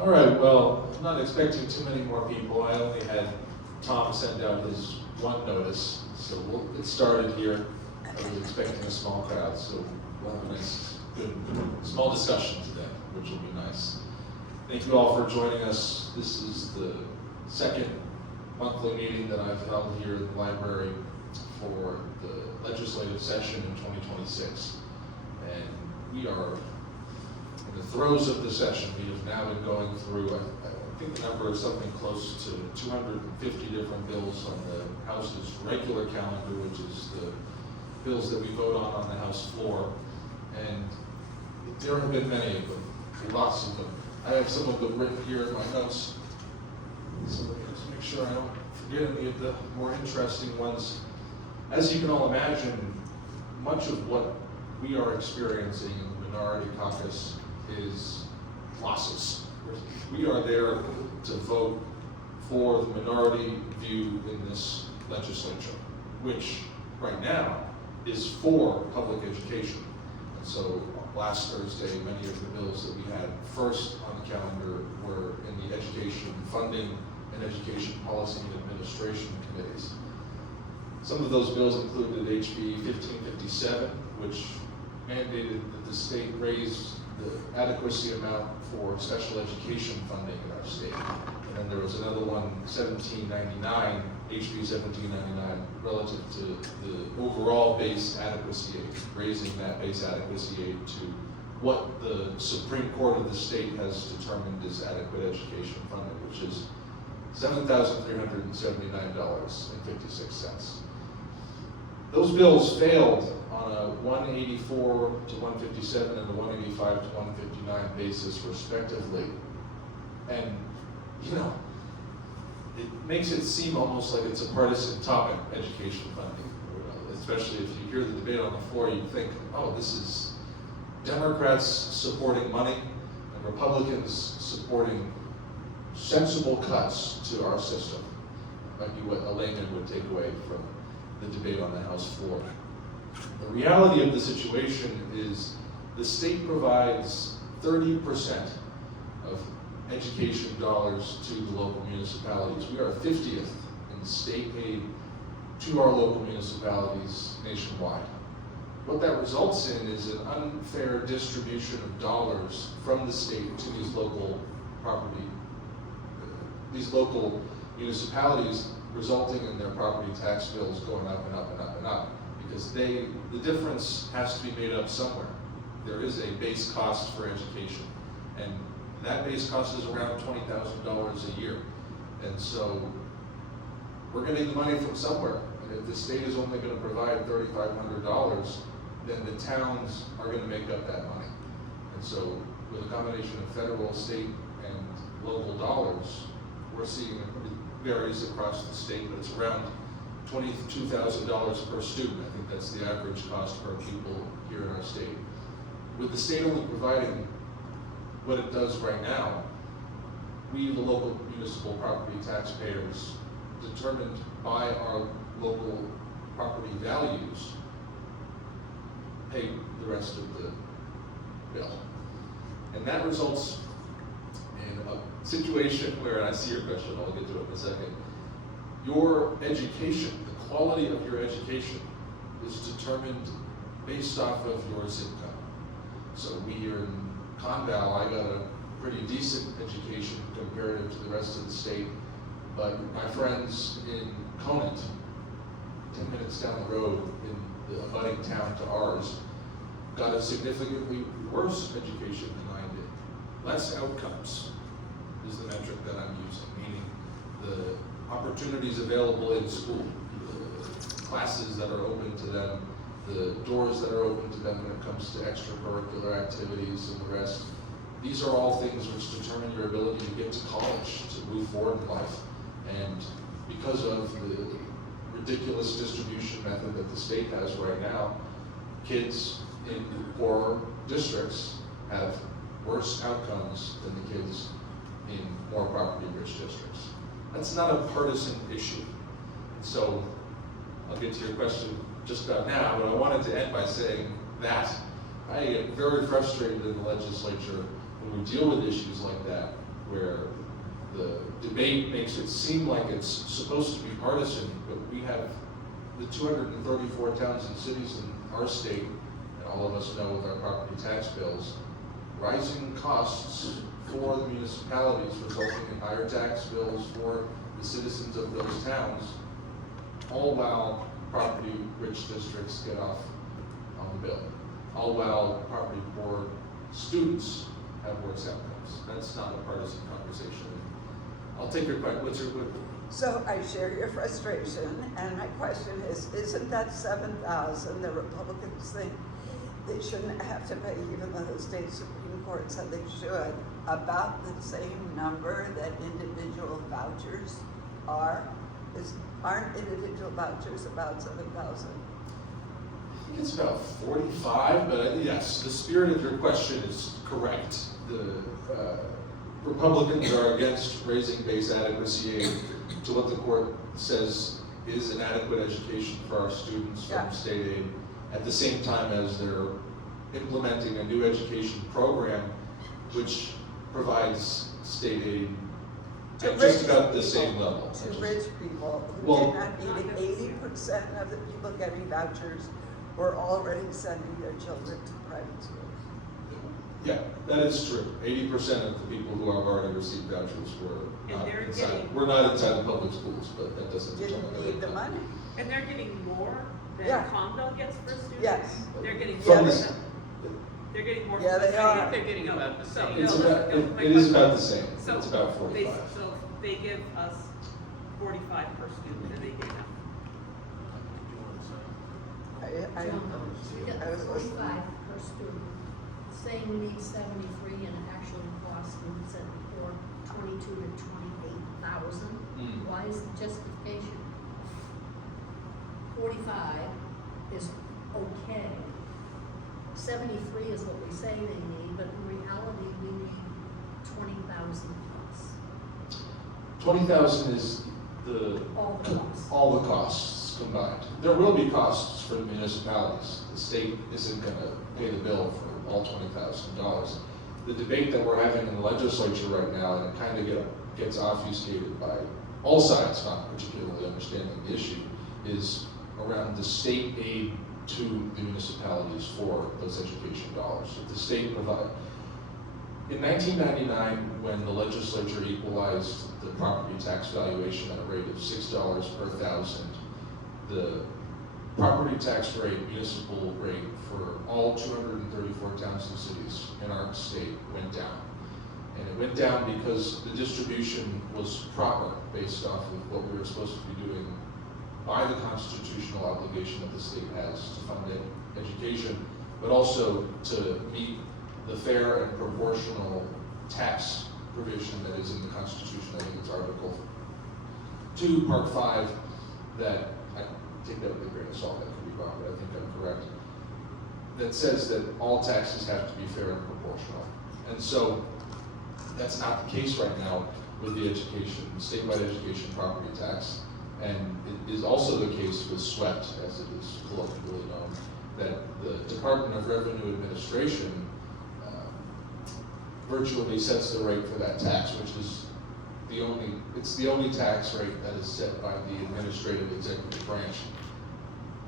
All right, well, I'm not expecting too many more people. I only had Tom send out his one notice, so we'll get started here. I was expecting a small crowd, so we'll have a nice, good, small discussion today, which will be nice. Thank you all for joining us. This is the second monthly meeting that I've held here in the library for the legislative session in 2026. And we are in the throes of the session. We have now been going through, I think the number is something close to 250 different bills on the House's regular calendar, which is the bills that we vote on the House floor. And there have been many of them, lots of them. I have some of them written here in my notes, so let's make sure I don't forget any of the more interesting ones. As you can all imagine, much of what we are experiencing in the Minority Caucus is losses. We are there to vote for the minority view in this legislature, which right now is for public education. And so last Thursday, many of the bills that we had first on the calendar were in the education funding and education policy and administration committees. Some of those bills included HB 1557, which mandated that the state raise the adequacy amount for special education funding in our state. And then there was another one, 1799, HB 1799, relative to the overall base adequacy aid, raising that base adequacy aid to what the Supreme Court of the state has determined is adequate education funding, which is $7,379.56. Those bills failed on a 184 to 157 and a 185 to 159 basis, respectively. And, you know, it makes it seem almost like it's a partisan topic, education funding. Especially if you hear the debate on the floor, you think, oh, this is Democrats supporting money and Republicans supporting sensible cuts to our system. Might be what a layman would take away from the debate on the House floor. The reality of the situation is the state provides 30% of education dollars to the local municipalities. We are 50th in state aid to our local municipalities nationwide. What that results in is an unfair distribution of dollars from the state to these local municipalities, resulting in their property tax bills going up and up and up and up, because the difference has to be made up somewhere. There is a base cost for education, and that base cost is around $20,000 a year. And so we're getting the money from somewhere. And if the state is only going to provide $3,500, then the towns are going to make up that money. And so with a combination of federal, state, and local dollars, we're seeing it varies across the state, but it's around $22,000 per student. I think that's the average cost per pupil here in our state. With the state only providing what it does right now, we, the local municipal property taxpayers, determined by our local property values, pay the rest of the bill. And that results in a situation where, and I see your question, I'll get to it in a second, your education, the quality of your education is determined based off of your zip code. So we here in Conval, I got a pretty decent education comparative to the rest of the state, but my friends in Conant, 10 minutes down the road in the abutting town to ours, got a significantly worse education than I did. Less outcomes is the metric that I'm using, meaning the opportunities available in school, the classes that are open to them, the doors that are open to them when it comes to extracurricular activities and the rest. These are all things which determine your ability to get to college, to move forward in life. And because of the ridiculous distribution method that the state has right now, kids in poorer districts have worse outcomes than the kids in more property-rich districts. That's not a partisan issue. So I'll get to your question just about now, but I wanted to end by saying that I get very frustrated in the legislature when we deal with issues like that, where the debate makes it seem like it's supposed to be partisan, but we have the 234 towns and cities in our state, and all of us know with our property tax bills, rising costs for the municipalities resulting in higher tax bills for the citizens of those towns, all while property-rich districts get off on the bill, all while property-poor students have worse outcomes. That's not a partisan conversation. I'll take your question. What's your question? So I share your frustration, and my question is, isn't that $7,000 the Republicans think they shouldn't have to pay, even though the state Supreme Court said they should, about the same number that individual vouchers are? Aren't individual vouchers about $7,000? I think it's about 45, but yes, the spirit of your question is correct. The Republicans are against raising base adequacy aid to what the court says is an adequate education for our students from state aid, at the same time as they're implementing a new education program which provides state aid at just about the same level. To rich people who Well, did not need it. 80% of the people getting vouchers were already sending their children to private schools. Yeah, that is true. 80% of the people who have already received vouchers were not inside the public schools, but that doesn't Didn't determine need the that. money. And they're getting more than Yeah. Conville gets for students? Yes. They're getting From more this- than, they're getting more. Yeah, from the they state. are. They're getting about the same. It's No, about, no, my it is question- about the same. So It's about they, 45. so they give us 45 per student, and they get them. I We got I was listening. 45 per student, saying we need 73 and it actually costs, we said before, 22 to 28,000. Mm. Why is the justification? 45 is okay. 73 is what we say they need, but in reality, we need 20,000 plus, 20,000 is all the costs. all the costs combined. There will be costs for the municipalities. The state isn't going to pay the bill for all $20,000. The debate that we're having in the legislature right now, and it kind of gets obfuscated by all sides not particularly understanding the issue, is around the state aid to the municipalities for those education dollars. If the state provide. In 1999, when the legislature equalized the property tax valuation at a rate of $6 per thousand, the property tax rate, municipal rate for all 234 towns and cities in our state went down. And it went down because the distribution was proper based off of what we were supposed to be doing by the constitutional obligation that the state has to fund education, but also to meet the fair and proportional tax provision that is in the Constitution. I think it's Article 2, Part 5, that, I take that with a grain of salt, that could be wrong, but I think I'm correct, that says that all taxes have to be fair and proportional. And so that's not the case right now with the statewide education property tax. And it is also the case with SWEPT, as it is colloquially known, that the Department of Revenue Administration virtually sets the rate for that tax, which is it's the only tax rate that is set by the administrative executive branch,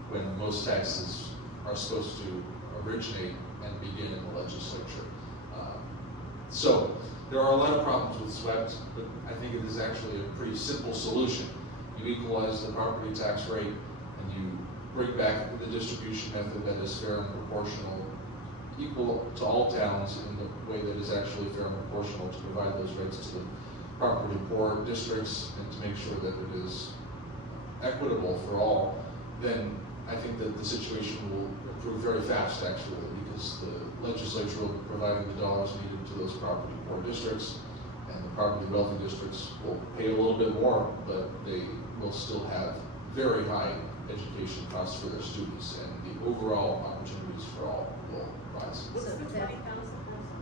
when most taxes are supposed to originate and begin in the legislature. So there are a lot of problems with SWEPT, but I think it is actually a pretty simple solution. You equalize the property tax rate and you bring back the distribution method that is fair and proportional, equal to all towns in the way that is actually fair and proportional to provide those rates to the property poor districts and to make sure that it is equitable for all. Then I think that the situation will improve very fast, actually, because the legislature will be providing the dollars needed to those property poor districts, and the property wealthy districts will pay a little bit more, but they will still have very high education costs for their students, and the overall opportunities for all will rise. What's the So 20,000 that- person?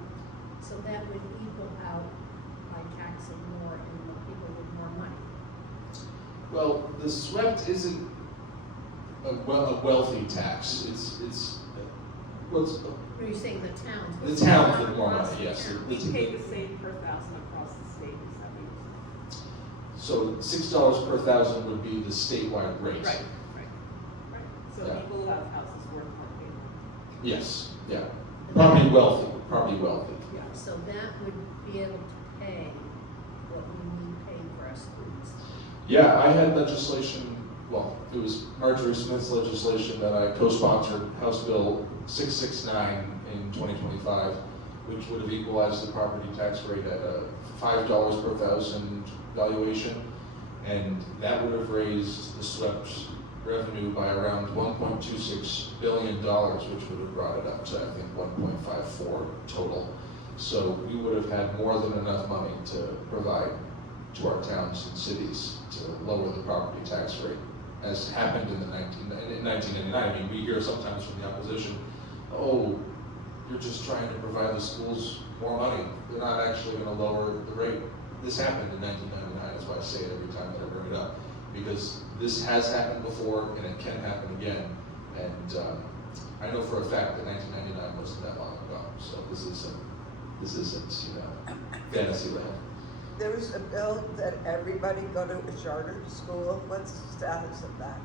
So that would equal out by taxing more and more people with more money. Well, the SWEPT isn't a wealthy tax. what's, What are you saying, the towns? the towns with more money, yes. We pay the same per thousand across the state, is that what you're saying? So $6 per thousand would be the statewide rate. Right. So Yeah. people who have houses worth more pay. Yes, yeah. Property wealthy. Yeah. So that would be able to pay what we need paying for our schools. Yeah, I had legislation, well, it was Marjorie Smith's legislation that I co-sponsored, House Bill 669 in 2025, which would have equalized the property tax rate at $5 per thousand valuation. And that would have raised the swept revenue by around $1.26 billion, which would have brought it up to, I think, 1.54 total. So we would have had more than enough money to provide to our towns and cities to lower the property tax rate, as happened in 1999. I mean, we hear sometimes from the opposition, oh, you're just trying to provide the schools more money. They're not actually going to lower the rate. This happened in 1999, that's why I say it every time that I bring it up, because this has happened before and it can happen again. And I know for a fact that 1999 wasn't that long ago, so this isn't fantasy land. There was a bill that everybody go to a charter school. What's the status of that?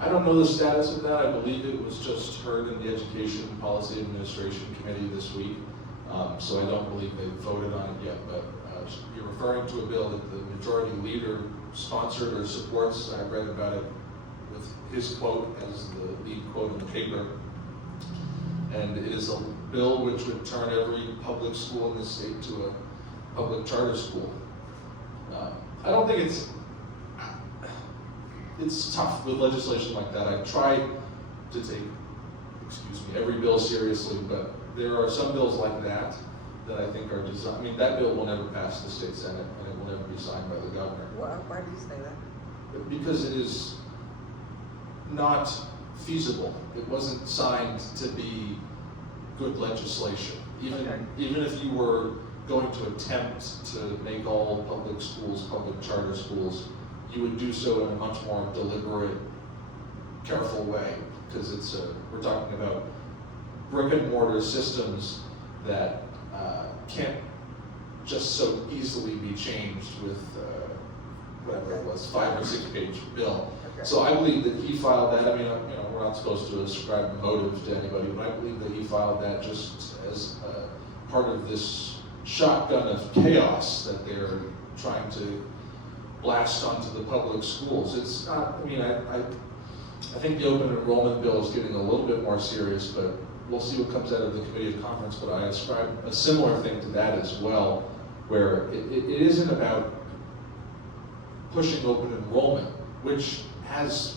I don't know the status of that. I believe it was just heard in the Education Policy Administration Committee this week. So I don't believe they voted on it yet, but you're referring to a bill that the majority leader sponsored or supports. I read about it with his quote as the lead quote in the paper. And it is a bill which would turn every public school in the state to a public charter school. I don't think it's tough with legislation like that. I try to take, every bill seriously, but there are some bills like that I think are designed. I mean, that bill will never pass the state senate and it will never be signed by the governor. Well, why do you say that? Because it is not feasible. It wasn't signed to be good legislation. Even if you were going to attempt to make all public schools public charter schools, you would do so in a much more deliberate, careful way, because we're talking about brick and mortar systems that can't just so easily be changed with whatever it was, 5 or 6 page bill. Okay. So I believe that he filed that. I mean, we're not supposed to ascribe motive to anybody, but I believe that he filed that just as part of this shotgun of chaos that they're trying to blast onto the public schools. It's not, I mean, I think the open enrollment bill is getting a little bit more serious, but we'll see what comes out of the committee of conference. But I ascribe a similar thing to that as well, where it isn't about pushing open enrollment, which as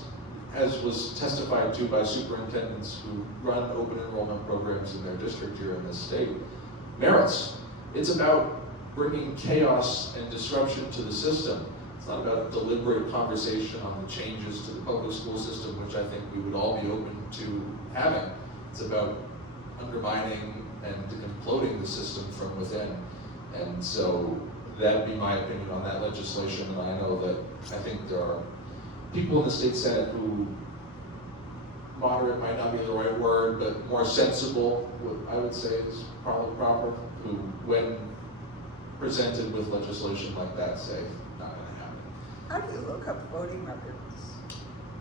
was testified to by superintendents who run open enrollment programs in their district here in this state, merits. It's about bringing chaos and disruption to the system. It's not about deliberate conversation on the changes to the public school system, which I think we would all be open to having. It's about undermining and imploding the system from within. And so that'd be my opinion on that legislation. And I know that I think there are people in the state senate who, moderate might not be the right word, but more sensible, I would say is probably proper, who when presented with legislation like that say, not gonna happen. How do you look up voting records?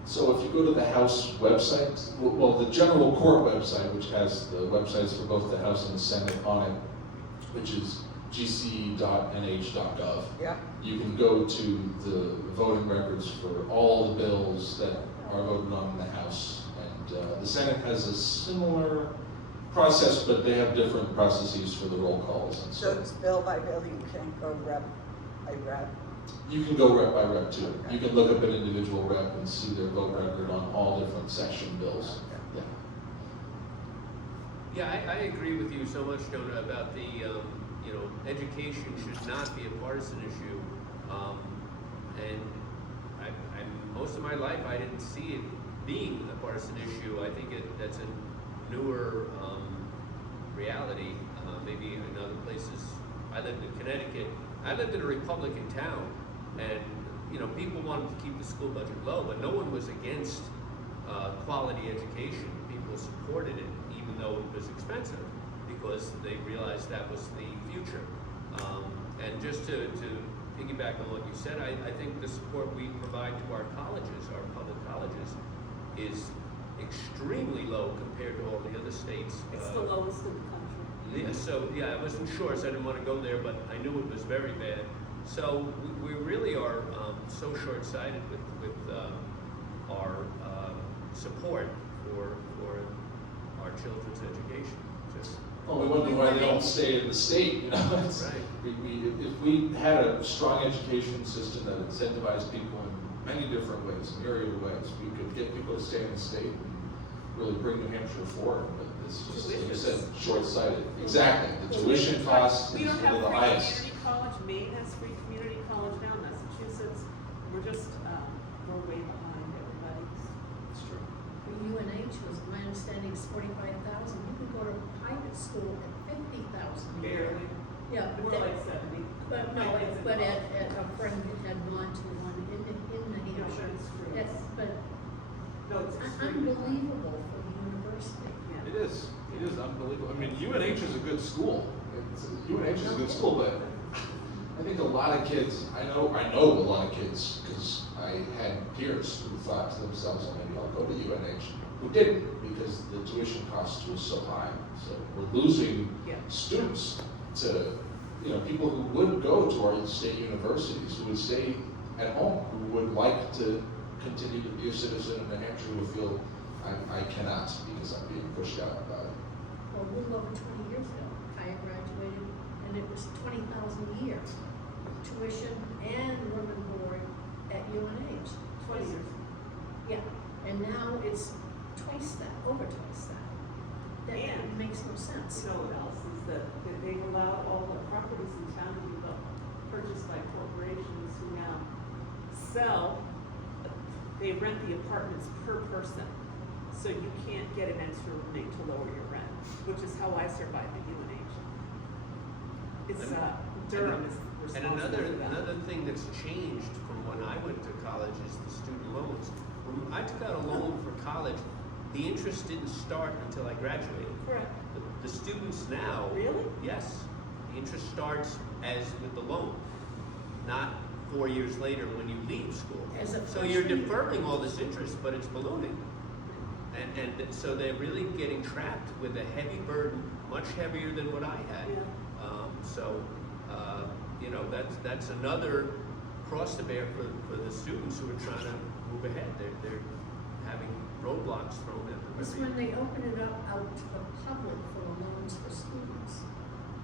So if you go to the House website, well, the General Court website, which has the websites for both the House and the Senate on it, which is gc.nh.gov. Yeah. You can go to the voting records for all the bills that are voted on in the House. And the Senate has a similar process, but they have different processes for the roll calls. And So it's bill by bill, you can't go rep by rep. you can go rep by rep too. You can look up an individual rep and see their vote record on all different section bills. Okay. Yeah. Yeah, I agree with you so much, Jonah, about the, education should not be a partisan issue. And most of my life, I didn't see it being a partisan issue. I think that's a newer reality. Maybe in other places. I lived in Connecticut. I lived in a Republican town, and people wanted to keep the school budget low, but no one was against quality education. People supported it, even though it was expensive, because they realized that was the future. And just to piggyback on what you said, I think the support we provide to our colleges, our public colleges, is extremely low compared to all the other states. It's the lowest in the country. Yeah, so, yeah, I wasn't sure, so I didn't want to go there, but I knew it was very bad. So we really are so short-sighted with our support for our children's education. Just Well, we wonder why they don't stay in the state, you know? It's- Right. If we had a strong education system that incentivized people in many different ways, myriad ways, we could get people to stay in the state and really bring New Hampshire forward, but it's just, like you said, short-sighted. Exactly, the tuition cost We is don't one have of the free highest. community college. Maine has free community college now. Massachusetts, we're just, we're way behind everybody. It's true. For UNH was, my understanding is 45,000. You could go to private school at 50,000 a year. Barely. Yeah, We're but like that, 70. but no, My kids in but college. at a friend had gone to one in New No, Hampshire. it's true. But No, it's extreme. unbelievable for the university. Yeah. It is unbelievable. I mean, UNH is a good school. UNH is a good school, but I think a lot of kids, I know a lot of kids, because I had peers who thought to themselves, oh, maybe I'll go to UNH, who didn't, because the tuition cost was so high. So we're losing Yeah. students to, people who would go to our state universities, who would stay at home, who would like to continue to be a citizen of New Hampshire, who feel I cannot because I'm being pushed out by it. Well, a little over 20 years ago, Kaya graduated, and it was 20,000 a year, tuition and room and board at UNH. 20 years. Yeah, and now it's twice that, over twice that. That And- makes no sense. You know what else is that they've allowed all the properties in town to be purchased by corporations who now sell, they rent the apartments per person. So you can't get an extra roommate to lower your rent, which is how I survived at UNH. It's, Durham is And responsible for that. another thing that's changed from when I went to college is the student loans. When I took out a loan for college, the interest didn't start until I graduated. Correct. The students now. Really? Yes. The interest starts as with the loan, not 4 years later when you leave school. As a So you're freshman. deferring all this interest, but it's ballooning. And so they're really getting trapped with a heavy burden, much heavier than what I had. Yeah. That's another cross to bear for the students who are trying to move ahead. They're having roadblocks thrown at them. It's every when year. they open it up out to the public for loans for students,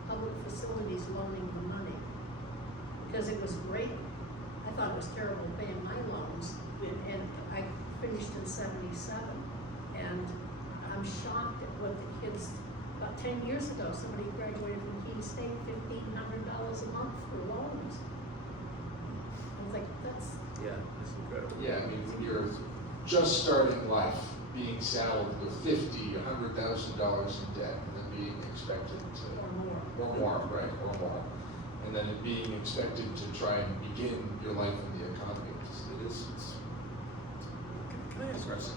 public facilities loaning the money. Because it was great. I thought it was terrible paying my loans, Yeah. and I finished in 77. And I'm shocked at what the kids, about 10 years ago, somebody graduated from Keene State, $1,500 a month for loans. I was like, that's, Yeah, it's incredible. Yeah, I mean, when you're just starting life, being saddled with $50,000, $100,000 in debt, and then being expected to, or more. or more, right, or more, and then it being expected to try and begin your life in the economy, it's Can I ask,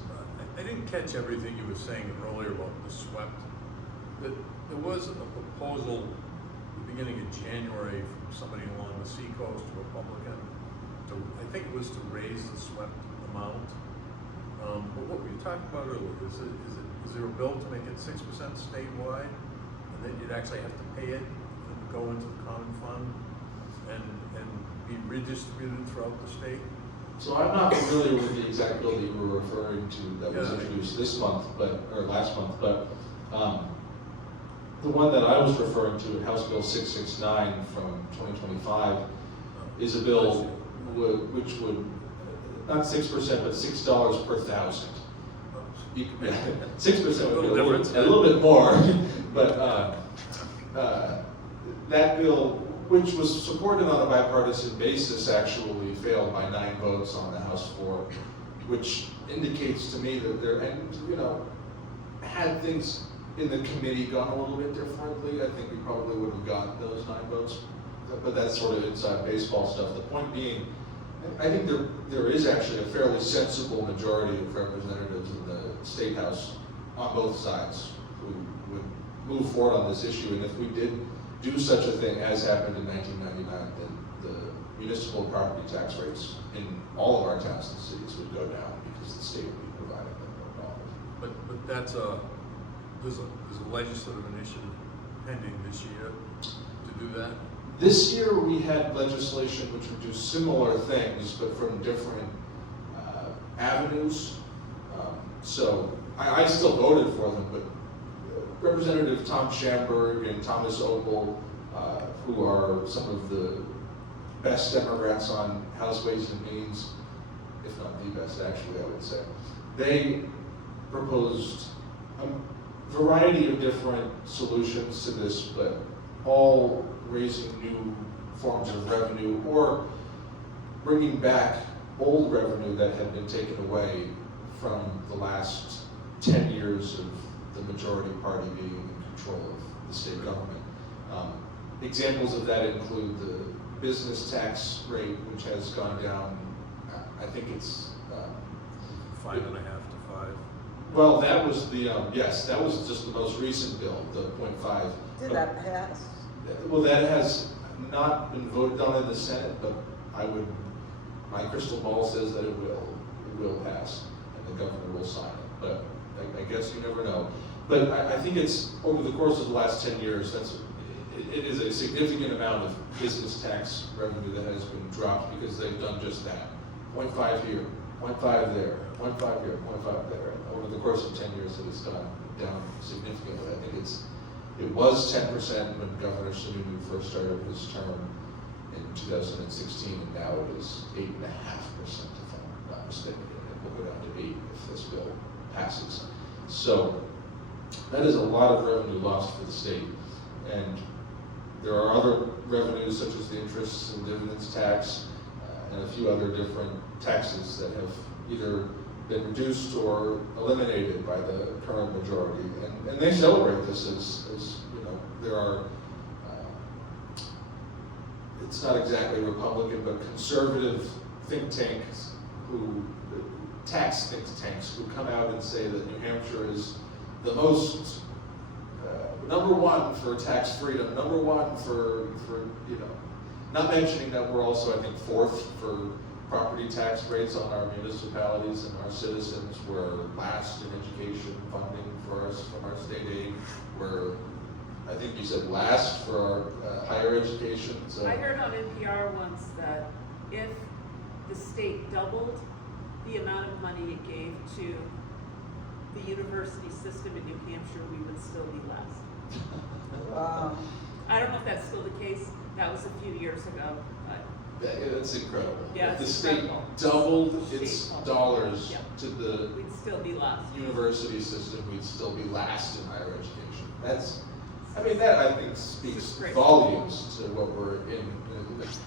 I didn't catch everything you were saying earlier about the SWEPT. There was a proposal at the beginning of January from somebody along the seacoast, Republican, I think it was to raise the SWEPT amount. But what were you talking about earlier? Is there a bill to make it 6% statewide? And then you'd actually have to pay it and go into the common fund and be redistributed throughout the state? So I'm not familiar with the exact bill that you were referring to that was Yeah. introduced this month, or last month, but the one that I was referring to, House Bill 669 from 2025, is a bill which would, not 6%, but $6 per thousand. 6% would be a little bit more, but that bill, which was supported on a bipartisan basis, actually failed by 9 votes on the House floor, which indicates to me that had things in the committee gone a little bit differently, I think we probably would have gotten those 9 votes. But that's sort of inside baseball stuff. The point being, I think there is actually a fairly sensible majority of representatives in the State House on both sides who move forward on this issue, and if we did do such a thing as happened in 1999, then the municipal property tax rates in all of our towns and cities would go down because the state would be providing them more dollars. But that's there's a legislative initiative pending this year to do that? This year, we had legislation which would do similar things, but from different avenues. So I still voted for them, but Representative Tom Schamberg and Thomas Opel, who are some of the best Democrats on House Ways and Means, if not the best, actually, I would say, they proposed a variety of different solutions to this, but all raising new forms of revenue or bringing back old revenue that had been taken away from the last 10 years of the majority party being in control of the state government. Examples of that include the business tax rate, which has gone down, I think it's 5.5 to 5. well, that was the, yes, that was just the most recent bill, the 0.5. Did that pass? Well, that has not been voted on in the Senate, but my crystal ball says that it will pass, and the governor will sign it, but I guess you never know. But I think it's, over the course of the last 10 years, it is a significant amount of business tax revenue that has been dropped because they've done just that. 0.5 here, 0.5 there, 0.5 here, 0.5 there. Over the course of 10 years, it has gone down significantly. I think it was 10% when Governor Sununu first started his term in 2016, and now it is 8.5%, if I'm not mistaken. It will go down to 8 if this bill passes. So that is a lot of revenue lost for the state. And there are other revenues such as the interest and dividends tax and a few other different taxes that have either been reduced or eliminated by the current majority. And they celebrate this as you know, there are, it's not exactly Republican, but conservative think tanks tax think tanks who come out and say that New Hampshire is the most, number one for tax freedom, number one for, you know, not mentioning that we're also, I think, 4th for property tax rates on our municipalities and our citizens. We're last in education funding from our state aid. We're, I think you said last for our higher education. So I heard on NPR once that if the state doubled the amount of money it gave to the university system in New Hampshire, we would still be last. Wow. I don't know if that's still the case. That was a few years ago, but That's incredible. Yeah, If the it's state incredible. doubled its State dollars Yeah. to the we'd still be last. university system, we'd still be last in higher education. That I think speaks Great. volumes to what we're in.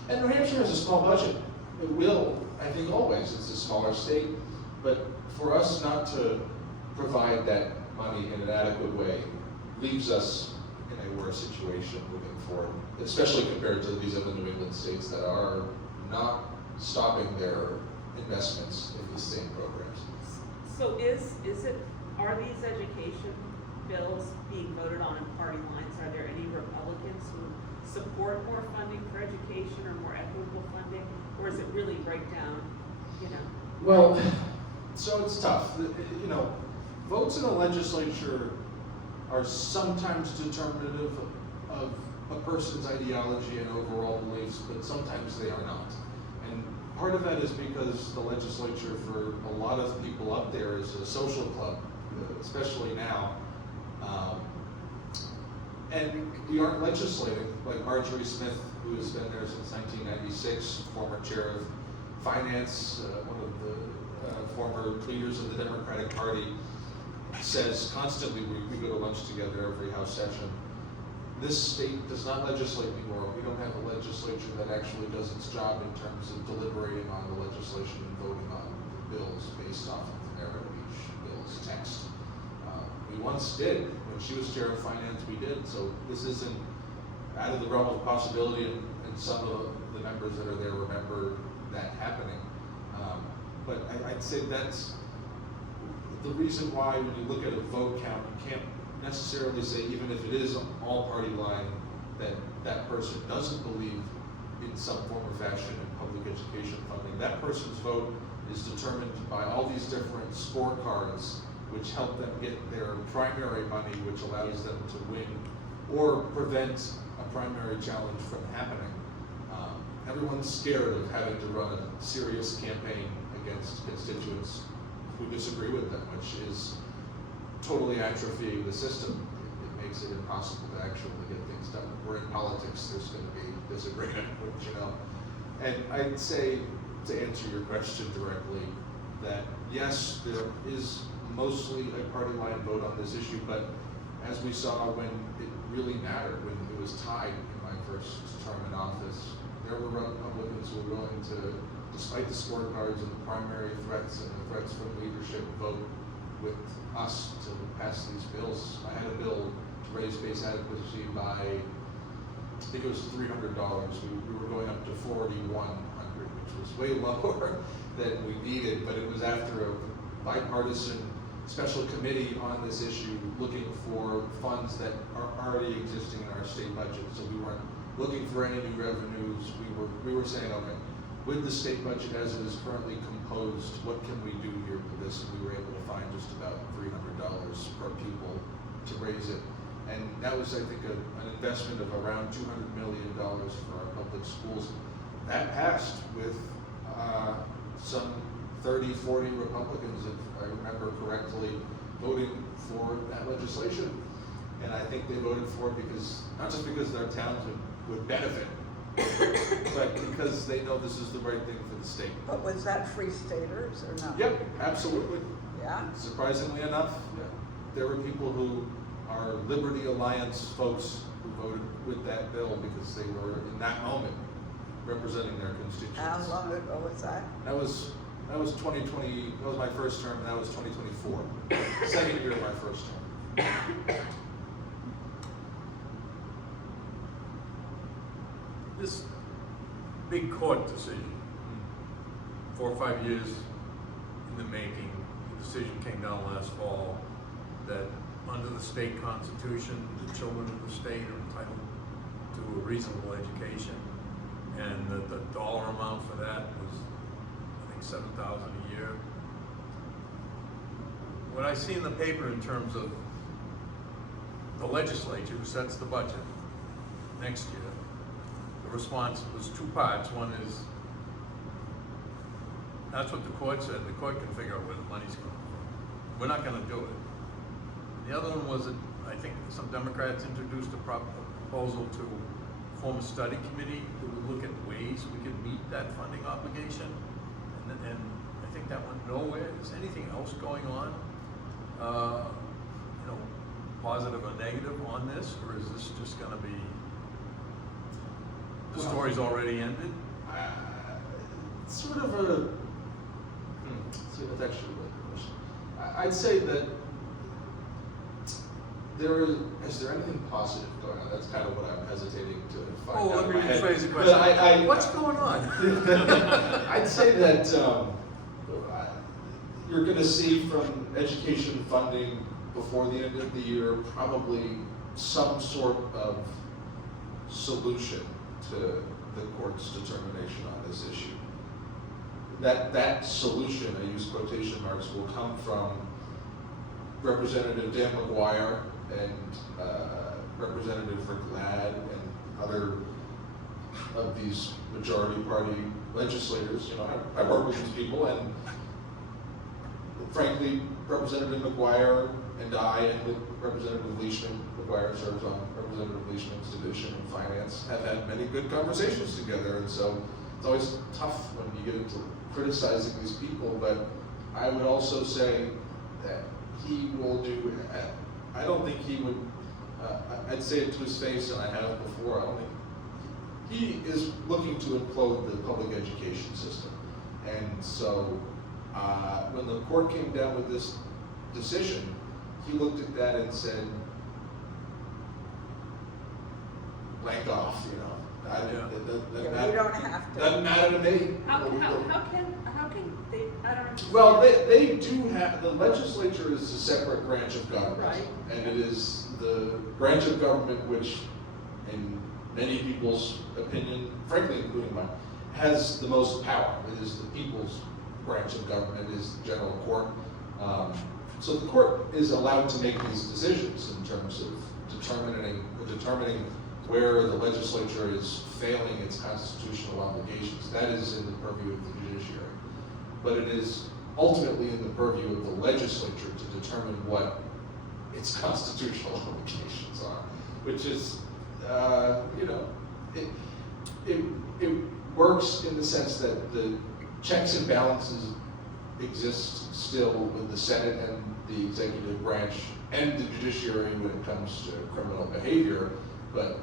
And New Hampshire has a small budget. It will, I think always, it's a smaller state, but for us not to provide that money in an adequate way leaves us in a worse situation moving forward, especially compared to these other New England states that are not stopping their investments in these same programs. So are these education bills being voted on in party lines? Are there any Republicans who support more funding for education or more equitable funding? Or is it really right down, you know? Well, so it's tough. You know, votes in the legislature are sometimes determinative of a person's ideology and overall beliefs, but sometimes they are not. And part of that is because the legislature for a lot of people up there is a social club, especially now. And we aren't legislating, like Marjorie Smith, who has been there since 1996, former chair of finance, one of the former leaders of the Democratic Party, says constantly, we go to lunch together every House session. This state does not legislate anymore. We don't have a legislature that actually does its job in terms of deliberating on the legislation and voting on the bills based off of the merit of each bill's text. We once did. When she was chair of finance, we did. So this isn't out of the realm of possibility, and some of the members that are there remember that happening. But I'd say that's the reason why when you look at a vote count, you can't necessarily say, even if it is all party line, that that person doesn't believe in some form or fashion in public education funding. That person's vote is determined by all these different scorecards, which help them get their primary money, which allows them to win or prevent a primary challenge from happening. Everyone's scared of having to run a serious campaign against constituents who disagree with them, which is totally atrophying the system. It makes it impossible to actually get things done. We're in politics, there's going to be disagreement, which, you know. And I'd say, to answer your question directly, that yes, there is mostly a party line vote on this issue, but as we saw when it really mattered, when it was tied in my first term in office, there were Republicans who were willing to, despite the scorecards and the primary threats and the threats from leadership, vote with us to pass these bills. I had a bill to raise base adequacy by, I think it was $300. We were going up to $4,100, which was way lower than we needed, but it was after a bipartisan special committee on this issue looking for funds that are already existing in our state budget. So we weren't looking for any new revenues. We were saying, okay, with the state budget as it is currently composed, what can we do here with this? And we were able to find just about $300 per pupil to raise it. And that was, I think, an investment of around $200 million for our public schools. That passed with some 30, 40 Republicans, if I remember correctly, voting for that legislation. And I think they voted for it because, not just because their towns would benefit, but because they know this is the right thing for the state. But was that Free Staters or not? Yep, absolutely. Yeah? Surprisingly enough, there were people who are Liberty Alliance folks who voted with that bill because they were, in that moment, representing their constituents. How long ago was that? That was 2020, that was my first term, and that was 2024. Second year of my first term. This big court decision, 4 or 5 years in the making, the decision came down last fall that under the state constitution, the children of the state are entitled to a reasonable education, and that the dollar amount for that was, I think, $7,000 a year. What I see in the paper in terms of the legislature who sets the budget next year, the response was 2 parts. One is, that's what the court said. The court can figure out where the money's coming from. We're not going to do it. The other one was that I think some Democrats introduced a proposal to form a study committee that would look at ways we could meet that funding obligation. And I think that went nowhere. Is anything else going on, you know, positive or negative on this, or is this just going to be, the story's already ended? Sort of a, that's actually a really good question. I'd say that is there anything positive going on? That's kind of what I'm hesitating to find out. Let me in my head. rephrase the But question. What's going on? I'd say that you're going to see from education funding before the end of the year probably some sort of solution to the court's determination on this issue. That solution, I use quotation marks, will come from Representative Dan McGuire and Representative Rick Ladd and other of these majority party legislators. You know, I work with these people, and frankly, Representative McGuire and I, and with Representative Leishman, McGuire serves on Representative Leishman's division in finance, have had many good conversations together, and so it's always tough when you get into criticizing these people, but I would also say that he will do, I don't think he would, I'd say it to his face, and I have before, I don't think, he is looking to implode the public education system. And so when the court came down with this decision, he looked at that and said, blank off, you know, Yeah, you don't have to. Doesn't matter to me. How can they, I don't understand. Well, they do have, the legislature is a separate branch of government. Right. And it is the branch of government which, in many people's opinion, frankly including mine, has the most power. It is the people's branch of government, it is the general court. So the court is allowed to make these decisions in terms of determining where the legislature is failing its constitutional obligations. That is in the purview of the judiciary. But it is ultimately in the purview of the legislature to determine what its constitutional obligations are, which is, it works in the sense that the checks and balances exist still with the Senate and the executive branch and the judiciary when it comes to criminal behavior, but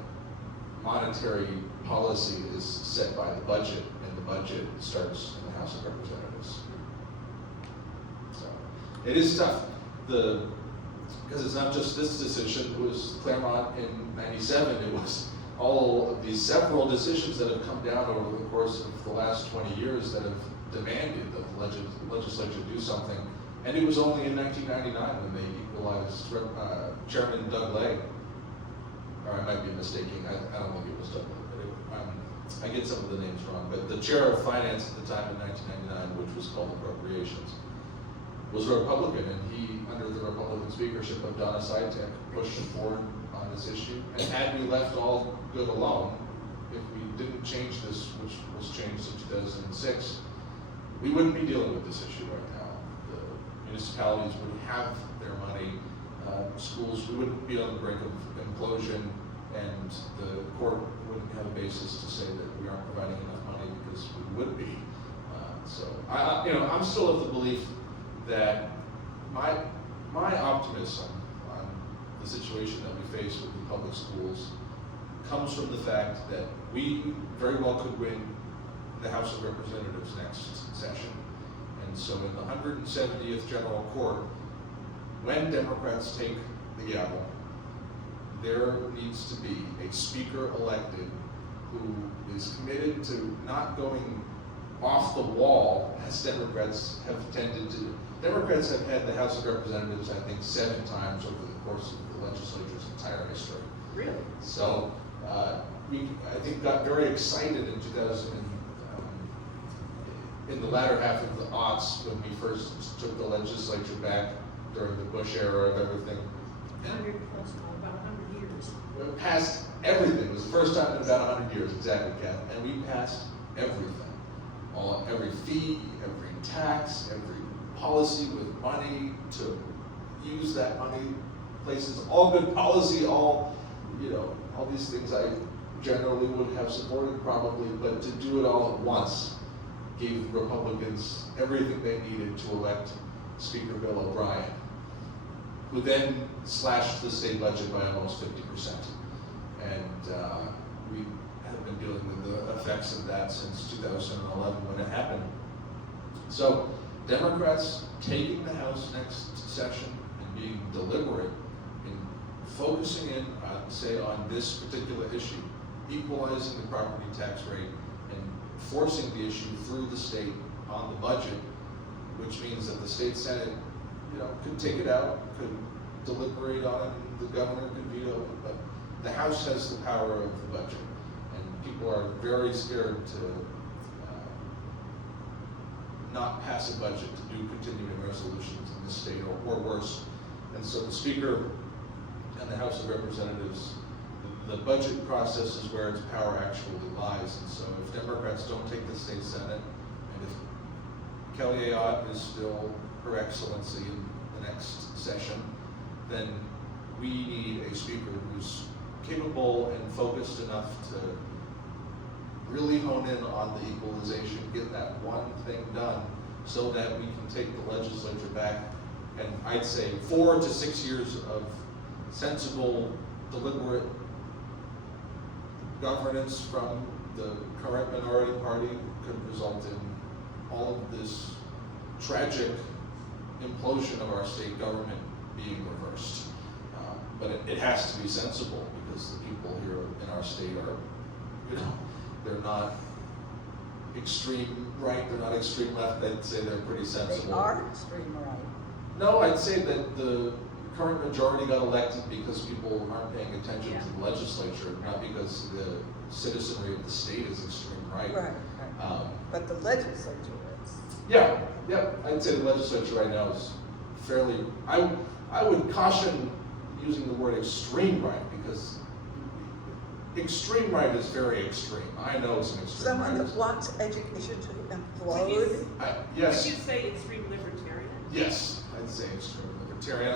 monetary policy is set by the budget, and the budget starts in the House of Representatives. So it is tough, because it's not just this decision. It was Claremont in '97. It was all of these several decisions that have come down over the course of the last 20 years that have demanded that the legislature do something. And it was only in 1999 when they equalized Chairman Doug Lay, or I might be mistaking, I don't think it was Doug Lay, but I get some of the names wrong, but the chair of finance at the time in 1999, which was called appropriations, was a Republican, and he, under the Republican speakership of Donna Sitek, pushed forward on this issue. And had we left all good alone, if we didn't change this, which was changed in 2006, we wouldn't be dealing with this issue right now. The municipalities would have their money, schools, we wouldn't be on the brink of implosion, and the court wouldn't have a basis to say that we aren't providing enough money, because we would be. So I'm still of the belief that my optimism on the situation that we face with the public schools comes from the fact that we very well could win the House of Representatives next session. And so in the 170th General Court, when Democrats take the gavel, there needs to be a speaker elected who is committed to not going off the wall, as Democrats have tended to do. Democrats have had the House of Representatives, I think, 7 times over the course of the legislature's entire history. Really? So we, I think, got very excited in in the latter half of the aughts when we first took the legislature back during the Bush era of everything. 100 plus, about 100 years. We passed everything. It was the first time in about 100 years, exactly, Kath. And we passed everything. Every fee, every tax, every policy with money to use that money, places, all good policy, all these things I generally would have supported probably, but to do it all at once gave Republicans everything they needed to elect Speaker Bill O'Brien, who then slashed the state budget by almost 50%. And we have been dealing with the effects of that since 2011 when it happened. So Democrats taking the House next session and being deliberate in focusing in on, say, on this particular issue, equalizing the property tax rate and forcing the issue through the state on the budget, which means that the state Senate, could take it out, could deliberate on it, the governor could veto it, but the House has the power of the budget. And people are very scared to not pass a budget, to do continuing resolutions in this state, or worse. And so the Speaker and the House of Representatives, the budget process is where its power actually lies. And so if Democrats don't take the state Senate, and if Kelly Ayotte is still Her Excellency in the next session, then we need a Speaker who's capable and focused enough to really hone in on the equalization, get that one thing done, so that we can take the legislature back, and I'd say 4 to 6 years of sensible, deliberate governance from the current minority party could result in all of this tragic implosion of our state government being reversed. But it has to be sensible, because the people here in our state are You know, they're not extreme right, they're not extreme left, I'd say they're pretty sensible. They are extreme right. No, I'd say that the current majority got elected because people aren't paying attention Yeah. to the legislature, not because the citizenry of the state is extreme right. Right, Um, but the legislature is. Yeah, I'd say the legislature right now is fairly, I would caution using the word extreme right, because extreme right is very extreme. I know it's an extreme Someone right. that wants education to Would implode. you- Yes. Would you say extreme libertarian? Yes, I'd say extreme libertarian.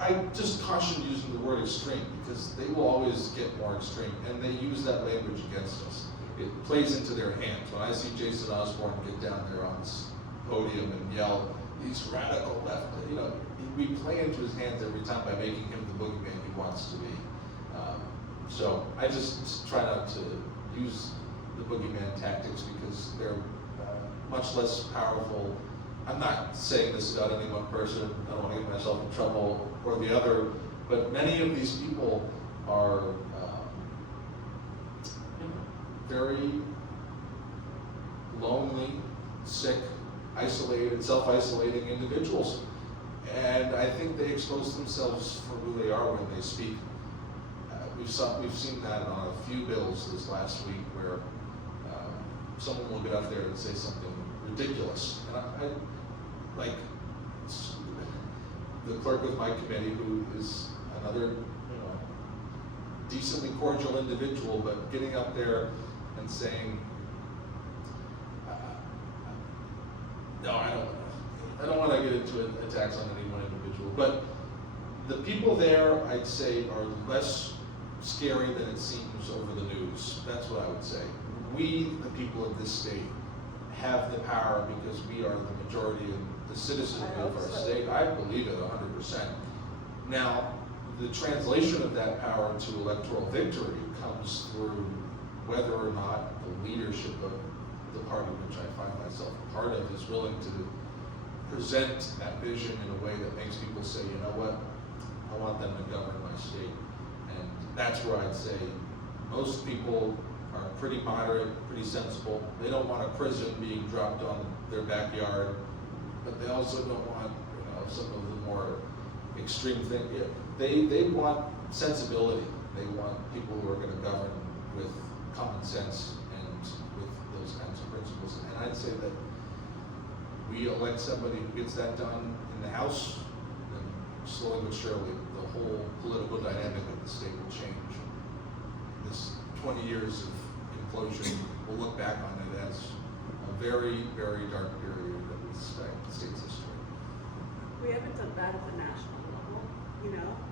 I just caution using the word extreme because they will always get more extreme, and they use that language against us. It plays into their hands. When I see Jason Osborne get down there on this podium and yell, "He's radical left," you know, we play into his hands every time by making him the boogeyman he wants to be. So I just try not to use the boogeyman tactics because they're much less powerful. I'm not saying this about any one person, I don't want to get myself in trouble or the other, but many of these people are very lonely, sick, isolated, self-isolating individuals. And I think they expose themselves for who they are when they speak. We've seen that on a few bills this last week where someone will get up there and say something ridiculous. And I like the clerk of my committee, who is another, decently cordial individual, but getting up there and saying, no, I don't want to get into attacks on any one individual, but the people there, I'd say, are less scary than it seems over the news. That's what I would say. We, the people of this state, have the power because we are the majority and the citizens I of hope our so. state. I believe it 100%. Now, the translation of that power to electoral victory comes through whether or not the leadership of the party, which I find myself a part of, is willing to present that vision in a way that makes people say, you know what, I want them to govern my state. And that's where I'd say most people are pretty moderate, pretty sensible. They don't want a prison being dropped on their backyard, but they also don't want, some of the more extreme things. They want sensibility. They want people who are going to govern with common sense and with those kinds of principles. And I'd say that we elect somebody who gets that done in the House, then slowly but surely the whole political dynamic of the state will change. This 20 years of implosion, we'll look back on it as a very, very dark period of the state's history. We haven't done that at the national level,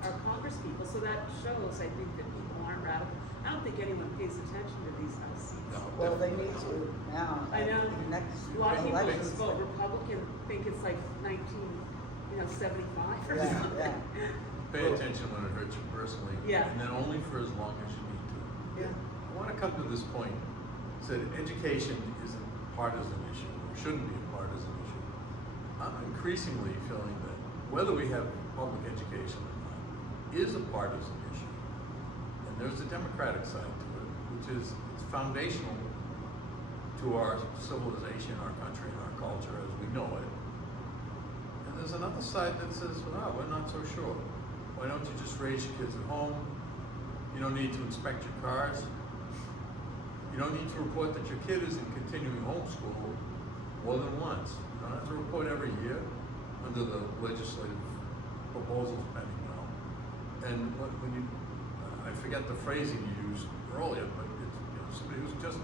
our Congress people, so that shows, I think, that people aren't radical. I don't think anyone pays attention to these House seats. No, Well, they definitely need not. to now. I know, The next a lot of people that elections. vote Republican think it's like 1975 or Yeah, something. yeah. Pay attention when it hurts you personally. Yeah. And then only for as long as you need to. Yeah. I want to come to this point, that education isn't a partisan issue, or shouldn't be a partisan issue. I'm increasingly feeling that whether we have public education or not is a partisan issue. And there's a democratic side to it, which is it's foundational to our civilization, our country, and our culture as we know it. And there's another side that says, well, we're not so sure. Why don't you just raise your kids at home? You don't need to inspect your cars. You don't need to report that your kid is in continuing homeschool more than once. You don't have to report every year under the legislative proposals pending now. And when you, I forget the phrasing you used earlier, but it's, somebody who just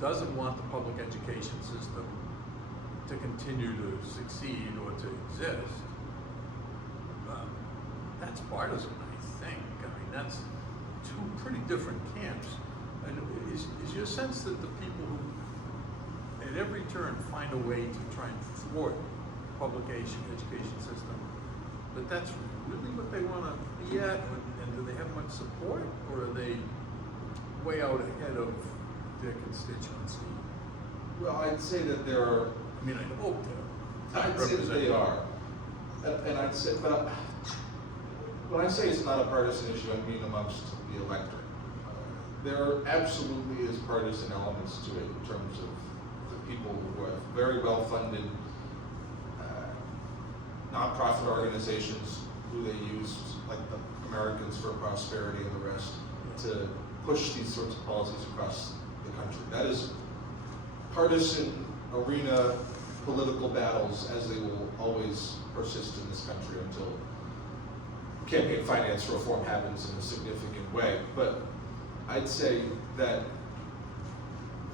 doesn't want the public education system to continue to succeed or to exist, that's partisan, I think. I mean, that's two pretty different camps. And is your sense that the people who at every turn find a way to try and thwart public education system, that that's really what they want to be at? And do they have much support, or are they way out ahead of their constituency? Well, I'd say that there are, I mean, I hope they're I'd say that they are. And I'd say, but when I say it's not a partisan issue, I mean amongst the electorate. there absolutely is partisan elements to it in terms of the people who have very well-funded nonprofit organizations who they use, like the Americans for Prosperity and the rest, to push these sorts of policies across the country. That is partisan arena political battles, as they will always persist in this country until campaign finance reform happens in a significant way. But I'd say that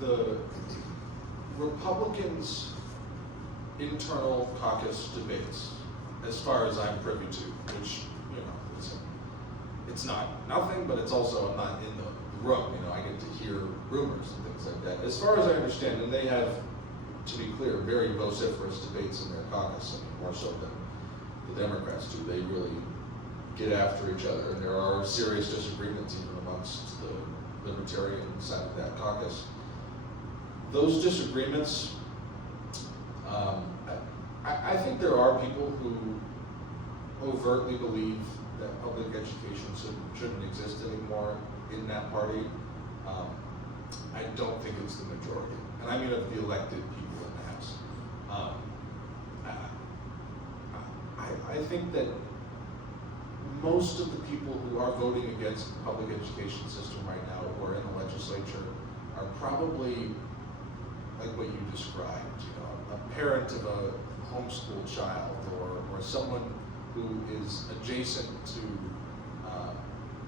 the Republicans' internal caucus debates, as far as I'm privy to, which, you know, it's not nothing, but it's also, I'm not in the room, you know, I get to hear rumors and things like that. As far as I understand, and they have, to be clear, very vociferous debates in their caucus, I mean, more so than the Democrats do. They really get after each other, and there are serious disagreements even amongst the Libertarian side of that caucus. Those disagreements, I think there are people who overtly believe that public education shouldn't exist anymore in that party. I don't think it's the majority, and I mean of the elected people in the House. I think that most of the people who are voting against the public education system right now, who are in the legislature, are probably like what you described, you know, a parent of a homeschool child, or someone who is adjacent to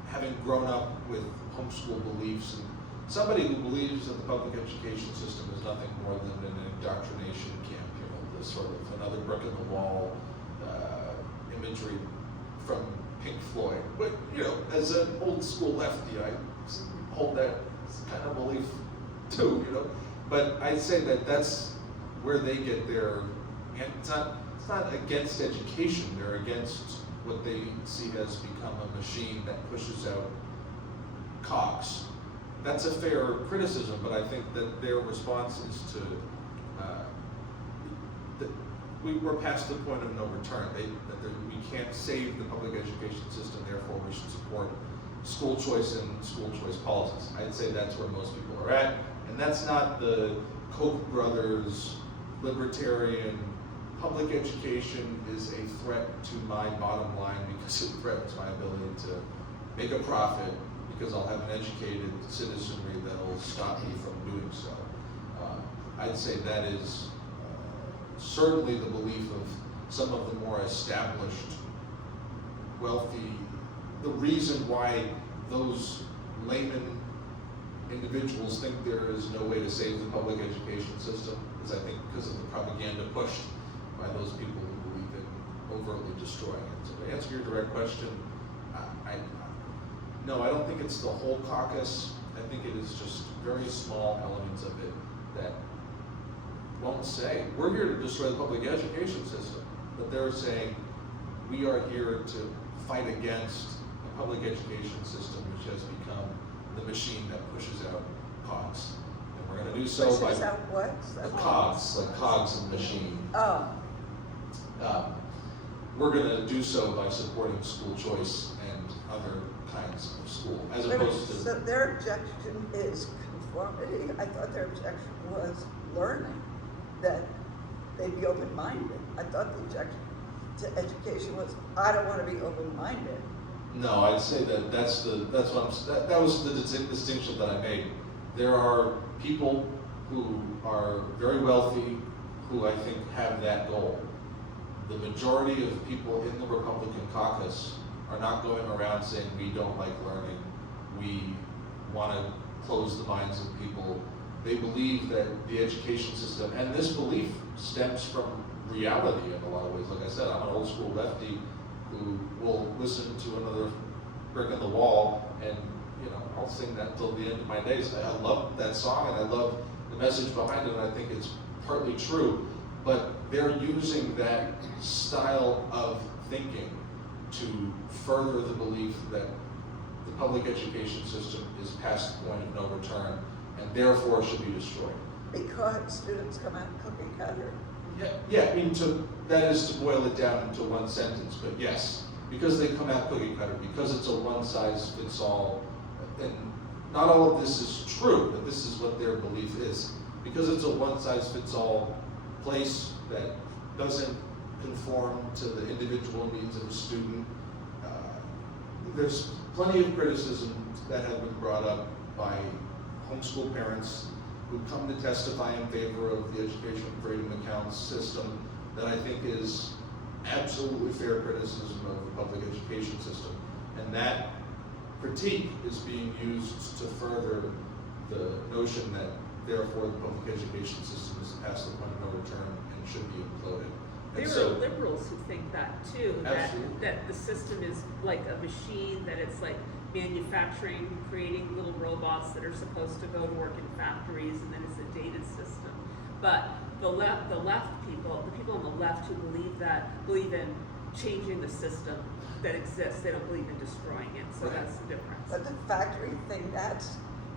having grown up with homeschool beliefs, and somebody who believes that the public education system is nothing more than an indoctrination camp, you know, this sort of another brick in the wall imagery from Pink Floyd. But, you know, as an old school lefty, I hold that kind of belief too, you know. But I'd say that that's where they get their, and it's not against education, they're against what they see has become a machine that pushes out cogs. That's a fair criticism, but I think that their response is to, that we're past the point of no return. We can't save the public education system, therefore we should support school choice and school choice policies. I'd say that's where most people are at, and that's not the Koch brothers libertarian public education is a threat to my bottom line because it threatens my ability to make a profit, because I'll have an educated citizenry that'll stop me from doing so. I'd say that is certainly the belief of some of the more established, wealthy, the reason why those layman individuals think there is no way to save the public education system is, I think, because of the propaganda pushed by those people who believe in overtly destroying it. So to answer your direct question, no, I don't think it's the whole caucus. I think it is just very small elements of it that won't say, we're here to destroy the public education system, but they're saying, we are here to fight against a public education system which has become the machine that pushes out cogs. And we're gonna do so by Pushes out what? the cogs, like cogs in the machine. Oh, We're gonna do so by supporting school choice and other kinds of school, as but opposed to. so their objection is conformity. I thought their objection was learning, that they be open-minded. I thought the objection to education was, I don't want to be open-minded. No, I'd say that's what that was the distinction that I made. There are people who are very wealthy who I think have that goal. The majority of people in the Republican caucus are not going around saying we don't like learning, we want to close the minds of people. They believe that the education system, and this belief stems from reality in a lot of ways. Like I said, I'm an old school lefty who will listen to another brick in the wall, and you know, I'll sing that till the end of my days. I love that song and I love the message behind it, and I think it's partly true, but they're using that style of thinking to further the belief that the public education system is past the point of no return and therefore should be destroyed. Because students come out cookie cutter. Yeah, I mean, that is to boil it down into one sentence, but yes, because they come out cookie cutter, because it's a one size fits all, and not all of this is true, but this is what their belief is. Because it's a one-size-fits-all place that doesn't conform to the individual needs of a student, there's plenty of criticism that have been brought up by homeschool parents who come to testify in favor of the Education Freedom Account system that I think is absolutely fair criticism of the public education system. And that critique is being used to further the notion that therefore the public education system is past the point of no return and should be imploded. And There so, are liberals who think that too, that, Absolutely. that the system is like a machine, that it's like manufacturing, creating little robots that are supposed to go to work in factories, and then it's a dated system. But the left people, the people on the left who believe in changing the system that exists, they don't believe in destroying it, so Right. that's the difference. But the factory thing, that's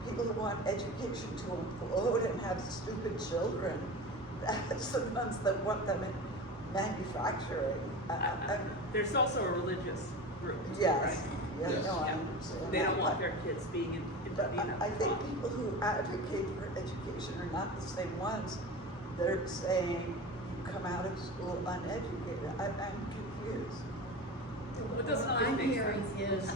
people who want education to implode and have stupid children. That's the ones that want them in manufacturing. There's also a religious group, too, Yes, right? yeah, Yes. no, I Yeah. understand. They that, don't want but- their kids being in But Davina. I think people who advocate for education are not the same ones. They're saying you come out of school uneducated. I'm confused. It doesn't What always I'm make hearing sense. is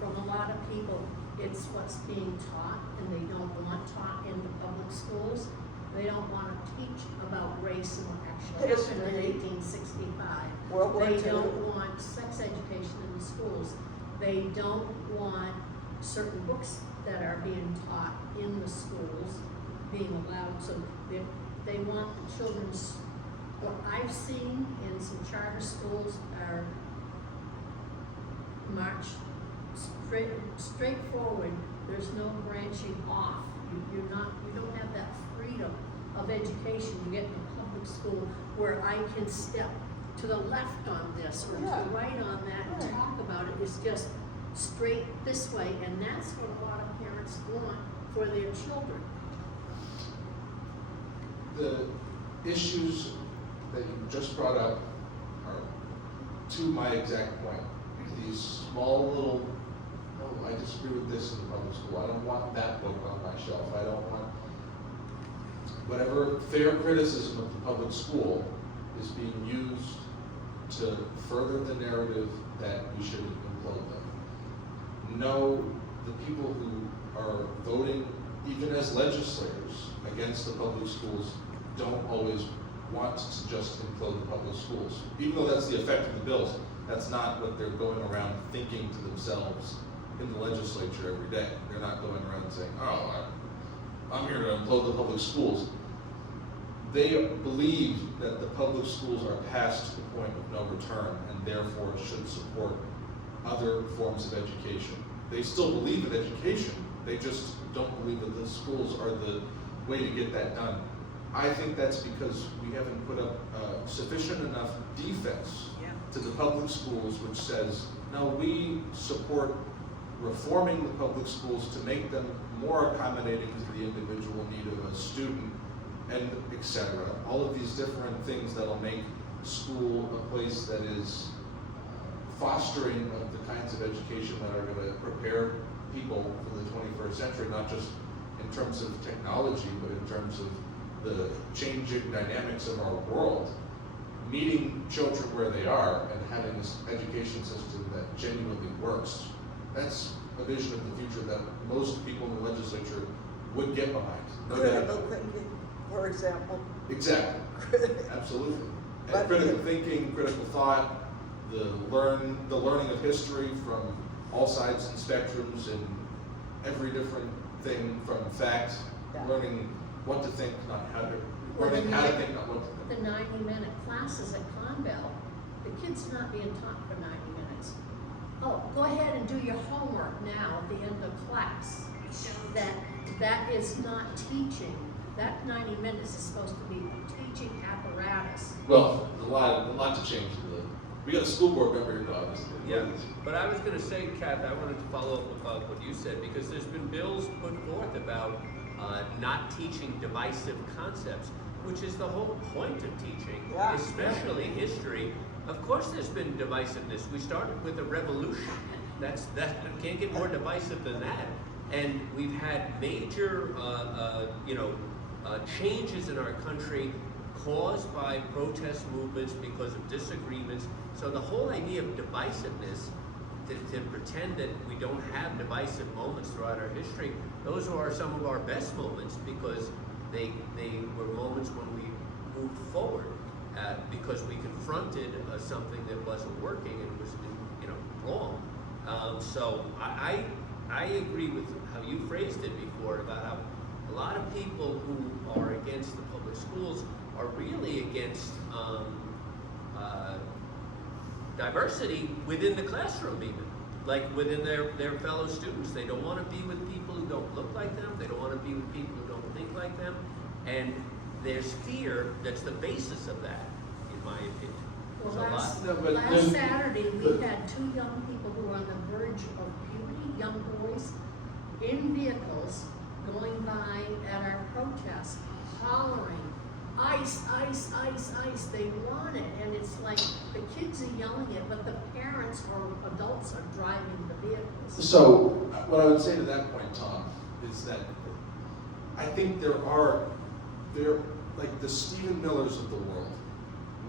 from a lot of people, it's what's being taught and they don't want taught in the public schools. They don't want to teach about race and what actually happened in History. 1865. World War They II. don't want sex education in the schools. They don't want certain books that are being taught in the schools being allowed. So they want the children's, what I've seen in some charter schools are march straightforward. There's no branching off. You don't have that freedom of education you get in a public school where I can step to the left on this or to Yeah. the right on that and Right. talk about it. It's just straight this way, and that's what a lot of parents want for their children. the issues that you just brought up are to my exact point. These small little, oh, I disagree with this in the public school, I don't want that book on my shelf, I don't want, whatever fair criticism of the public school is being used to further the narrative that we should implode them. No, the people who are voting, even as legislators, against the public schools don't always want to just implode the public schools. Even though that's the effect of the bills, that's not what they're going around thinking to themselves in the legislature every day. They're not going around saying, oh, I'm here to implode the public schools. They believe that the public schools are past the point of no return and therefore should support other forms of education. They still believe in education, they just don't believe that the schools are the way to get that done. I think that's because we haven't put up sufficient enough defense Yeah. to the public schools, which says, no, we support reforming the public schools to make them more accommodating to the individual need of a student, and et cetera. All of these different things that'll make school a place that is fostering of the kinds of education that are going to prepare people for the 21st century, not just in terms of technology, but in terms of the changing dynamics of our world. Meeting children where they are and having this education system that genuinely works, that's a vision of the future that most people in the legislature would get behind. No doubt Critical about it. thinking, for example. Exactly, absolutely. But- And critical thinking, critical thought, the learning of history from all sides and spectrums and every different thing from fact, Yeah. learning what to think, not how to, Well, learning then how to you- think, not what to think. The 90-minute classes at Conbell, the kids are not being taught for 90 minutes. Oh, go ahead and do your homework now at the end of class. That is not teaching. That 90 minutes is supposed to be a teaching apparatus. Well, a lot to change. We got a school board member here, obviously. Yeah, but I was gonna say, Kath, I wanted to follow up about what you said, because there's been bills put forth about not teaching divisive concepts, which is the whole point of teaching, Yeah. especially history. Of course there's been divisiveness. We started with a revolution. That can't get more divisive than that. And we've had major, changes in our country caused by protest movements because of disagreements. So the whole idea of divisiveness, to pretend that we don't have divisive moments throughout our history, those are some of our best moments because they were moments when we moved forward because we confronted something that wasn't working and was wrong. So I agree with how you phrased it before about how a lot of people who are against the public schools are really against diversity within the classroom even. Like within their fellow students. They don't want to be with people who don't look like them. They don't want to be with people who don't think like them. And there's fear that's the basis of that, in my opinion. Well, There's a lot- No, but last then- Saturday, we had 2 young people who were on the verge of puberty, young boys, in vehicles, going by at our protest, hollering, ice, ice, ice, ice, they want it, and it's like, the kids are yelling it, but the parents or adults are driving the vehicles. So, what I would say to that point, Tom, is that I think there like the Stephen Millers of the world,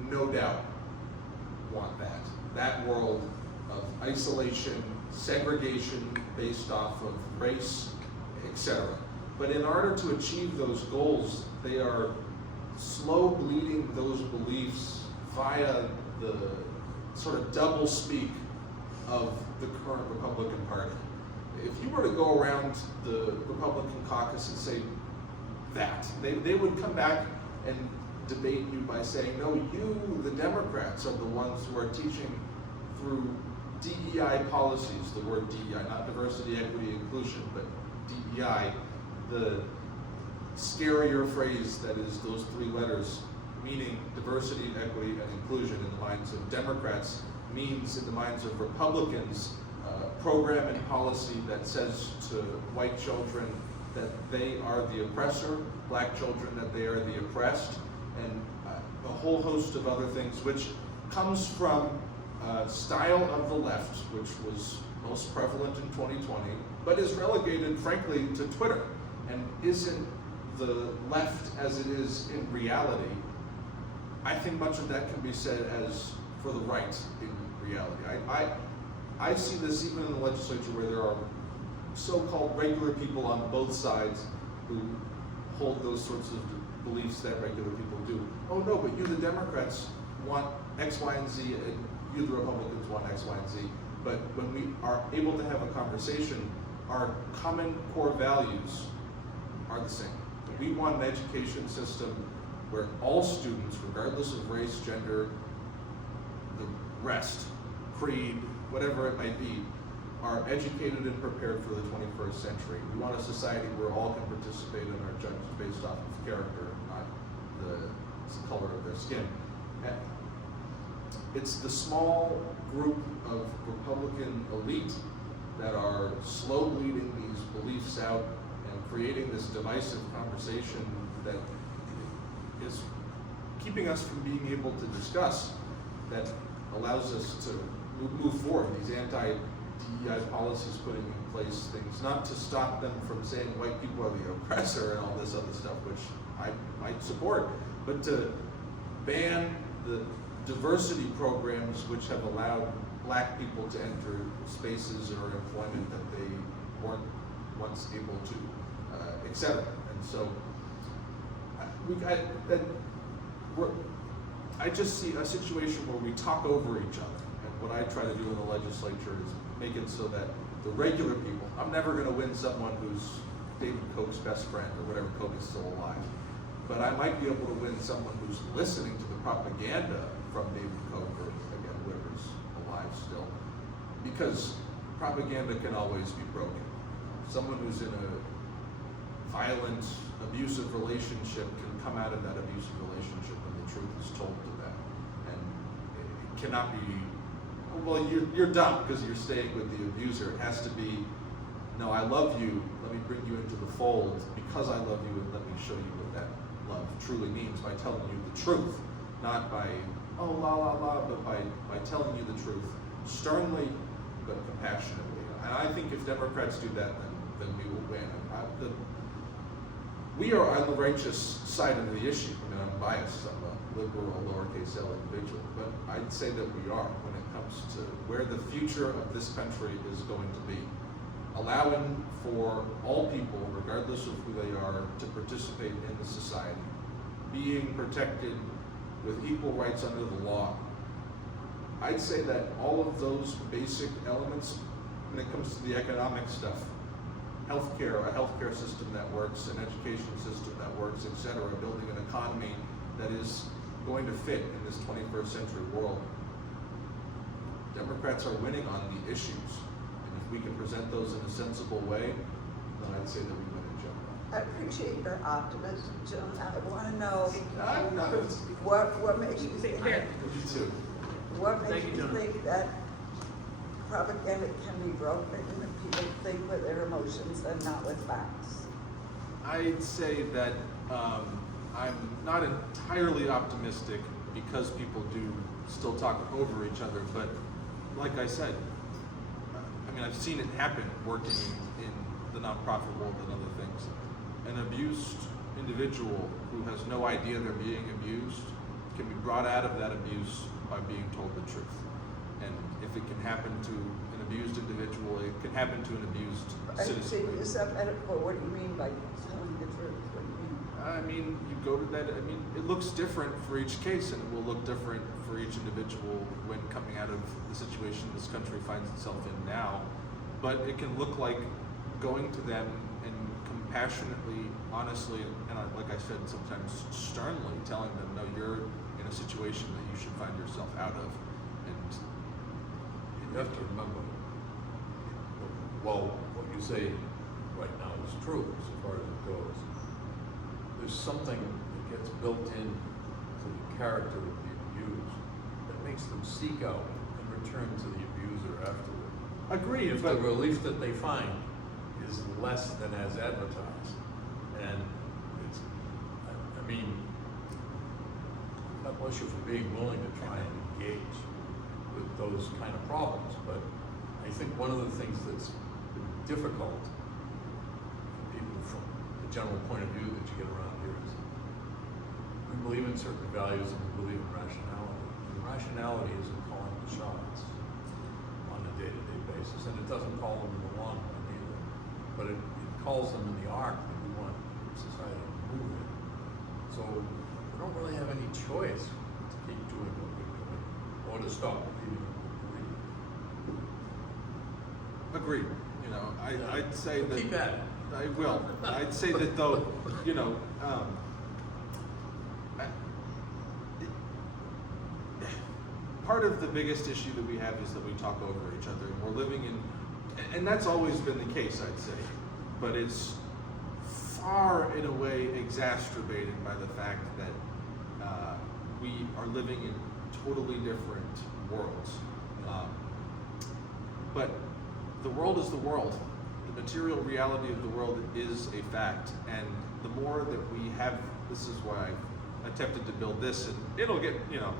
no doubt want that world of isolation, segregation based off of race, etc. But in order to achieve those goals, they are slow bleeding those beliefs via the sort of double speak of the current Republican Party. If you were to go around the Republican caucus and say that, they would come back and debate you by saying, no, you, the Democrats, are the ones who are teaching through DEI policies, the word DEI, not diversity, equity, inclusion, but DEI, the scarier phrase that is those 3 letters, meaning diversity, equity, and inclusion in the minds of Democrats, means in the minds of Republicans, program and policy that says to white children that they are the oppressor, black children that they are the oppressed, and a whole host of other things, which comes from style of the left, which was most prevalent in 2020, but is relegated, frankly, to Twitter, and isn't the left as it is in reality. I think much of that can be said as for the right in reality. I see this even in the legislature where there are so-called regular people on both sides who hold those sorts of beliefs that regular people do. Oh no, but you, the Democrats, want X, Y, and Z, and you, the Republicans, want X, Y, and Z. But when we are able to have a conversation, our common core values are the same. We want an education system where all students, regardless of race, gender, the rest, creed, whatever it might be, are educated and prepared for the 21st century. We want a society where all can participate and are judged based off of character, not the color of their skin. And it's the small group of Republican elite that are slow bleeding these beliefs out and creating this divisive conversation that is keeping us from being able to discuss, that allows us to move forward. These anti-DEI policies putting in place things, not to stop them from saying white people are the oppressor and all this other stuff, which I might support, but to ban the diversity programs which have allowed black people to enter spaces or employment that they weren't once able to, etc. And so I just see a situation where we talk over each other. And what I try to do in the legislature is make it so that the regular people, I'm never going to win someone who's David Koch's best friend or whatever, Koch is still alive. But I might be able to win someone who's listening to the propaganda from David Koch or, again, whoever's alive still. Because propaganda can always be broken. Someone who's in a violent, abusive relationship can come out of that abusive relationship when the truth is told to them. And it cannot be, well, you're dumb because you're staying with the abuser. It has to be, no, I love you, let me bring you into the fold because I love you, and let me show you what that love truly means by telling you the truth. Not by, oh, la, la, la, but by telling you the truth sternly but compassionately. And I think if Democrats do that, then then we will win. We are on the righteous side of the issue. I mean, I'm biased. I'm a liberal, lowercase l individual, but I'd say that we are when it comes to where the future of this country is going to be. Allowing for all people, regardless of who they are, to participate in the society, being protected with equal rights under the law. I'd say that all of those basic elements, when it comes to the economic stuff, healthcare, a healthcare system that works, an education system that works, etc., building an economy that is going to fit in this 21st century world. Democrats are winning on the issues, and if we can present those in a sensible way, then I'd say that we win in general. I appreciate your optimism, Jim. I want to know I'm not, what makes you think, Take care. you too. what makes Thank you, you Jonah. think that propaganda can be broken and people think with their emotions and not with facts? I'd say that I'm not entirely optimistic because people do still talk over each other, but like I said, I mean, I've seen it happen working in the nonprofit world and other things. An abused individual who has no idea they're being abused can be brought out of that abuse by being told the truth. And if it can happen to an abused individual, it can happen to an abused I see citizen. you said metaphor. What do you mean by telling the truth? What do you mean? I mean, you go to that, I mean, it looks different for each case and it will look different for each individual when coming out of the situation this country finds itself in now. But it can look like going to them and compassionately, honestly, and like I said, sometimes sternly telling them, no, you're in a situation that you should find yourself out of. And You have to remember, well, what you say right now is true so far as it goes. There's something that gets built in to the character of the abused that makes them seek out and return to the abuser afterward. agreed, If the but relief that they find is less than as advertised, and it's, I mean, God bless you for being willing to try and engage with those kind of problems, but I think one of the things that's been difficult for people from the general point of view that you get around here is we believe in certain values and we believe in rationality. And rationality isn't calling the shots on a day-to-day basis, and it doesn't call them in the long run either. But it calls them in the arc that we want society to move in. So we don't really have any choice to keep doing what we're doing or to stop believing what we believe. agreed, you know, I'd say So that. keep at it. I will. I'd say that though, you know, part of the biggest issue that we have is that we talk over each other, and we're living in, and that's always been the case, I'd say, but it's far in a way exacerbated by the fact that we are living in totally different worlds. But the world is the world. The material reality of the world is a fact, and the more that we have, this is why I attempted to build this, and it'll get, you know,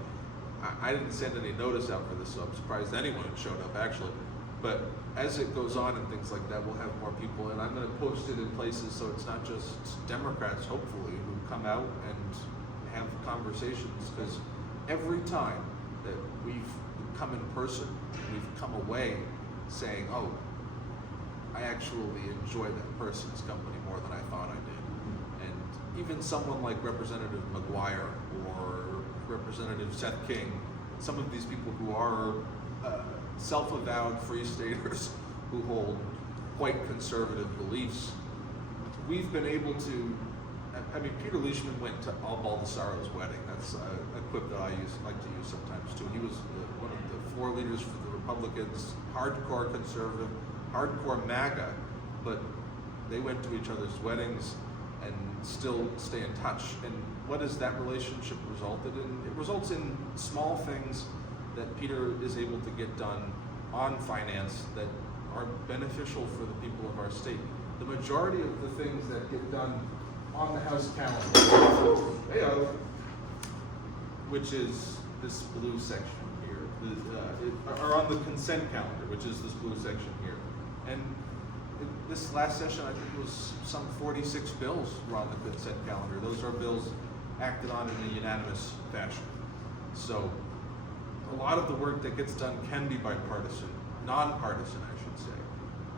I didn't send any notice out for this, so I'm surprised anyone showed up actually. But as it goes on and things like that, we'll have more people, and I'm gonna post it in places so it's not just Democrats, hopefully, who come out and have conversations, because every time that we've come in person, we've come away saying, oh, I actually enjoy that person's company more than I thought I did. And even someone like Representative McGuire or Representative Seth King, some of these people who are self-avowed free staters who hold quite conservative beliefs, we've been able to, I mean, Peter Leishman went to Al Baldessaro's wedding. That's a quip that I like to use sometimes too. He was one of the 4 leaders for the Republicans, hardcore conservative, hardcore MAGA, but they went to each other's weddings and still stay in touch. And what has that relationship resulted in? It results in small things that Peter is able to get done on finance that are beneficial for the people of our state. The majority of the things that get done on the House calendar, which is this blue section here, are on the consent calendar, which is this blue section here. And this last session, I think it was some 46 bills were on the consent calendar. Those are bills acted on in a unanimous fashion. So a lot of the work that gets done can be bipartisan, nonpartisan, I should say.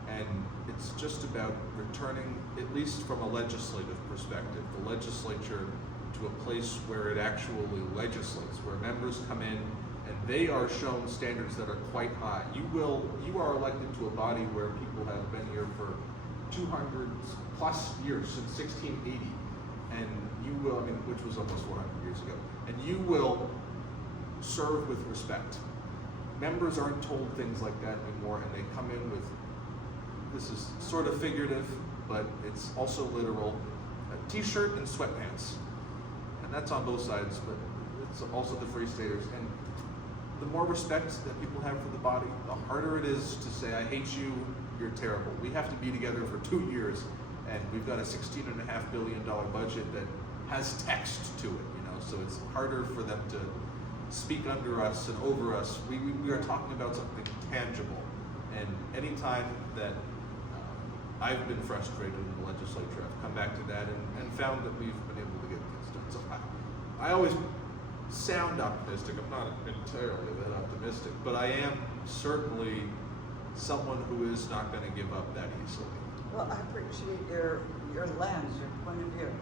And it's just about returning, at least from a legislative perspective, the legislature to a place where it actually legislates, where members come in and they are shown standards that are quite high. You are elected to a body where people have been here for 200 plus years, since 1680, and you will, I mean, which was almost 100 years ago, and you will serve with respect. Members aren't told things like that anymore, and they come in with, this is sort of figurative, but it's also literal, a t-shirt and sweatpants. And that's on both sides, but it's also the Free Staters. And the more respect that people have for the body, the harder it is to say, I hate you, you're terrible. We have to be together for 2 years, and we've got a $16.5 billion budget that has text to it, you know, so it's harder for them to speak under us and over us. We are talking about something tangible, and anytime that I've been frustrated in the legislature, I've come back to that and found that we've been able to get things done. So I always sound optimistic. I'm not entirely that optimistic, but I am certainly someone who is not going to give up that easily. Well, I appreciate your lens, your point of view.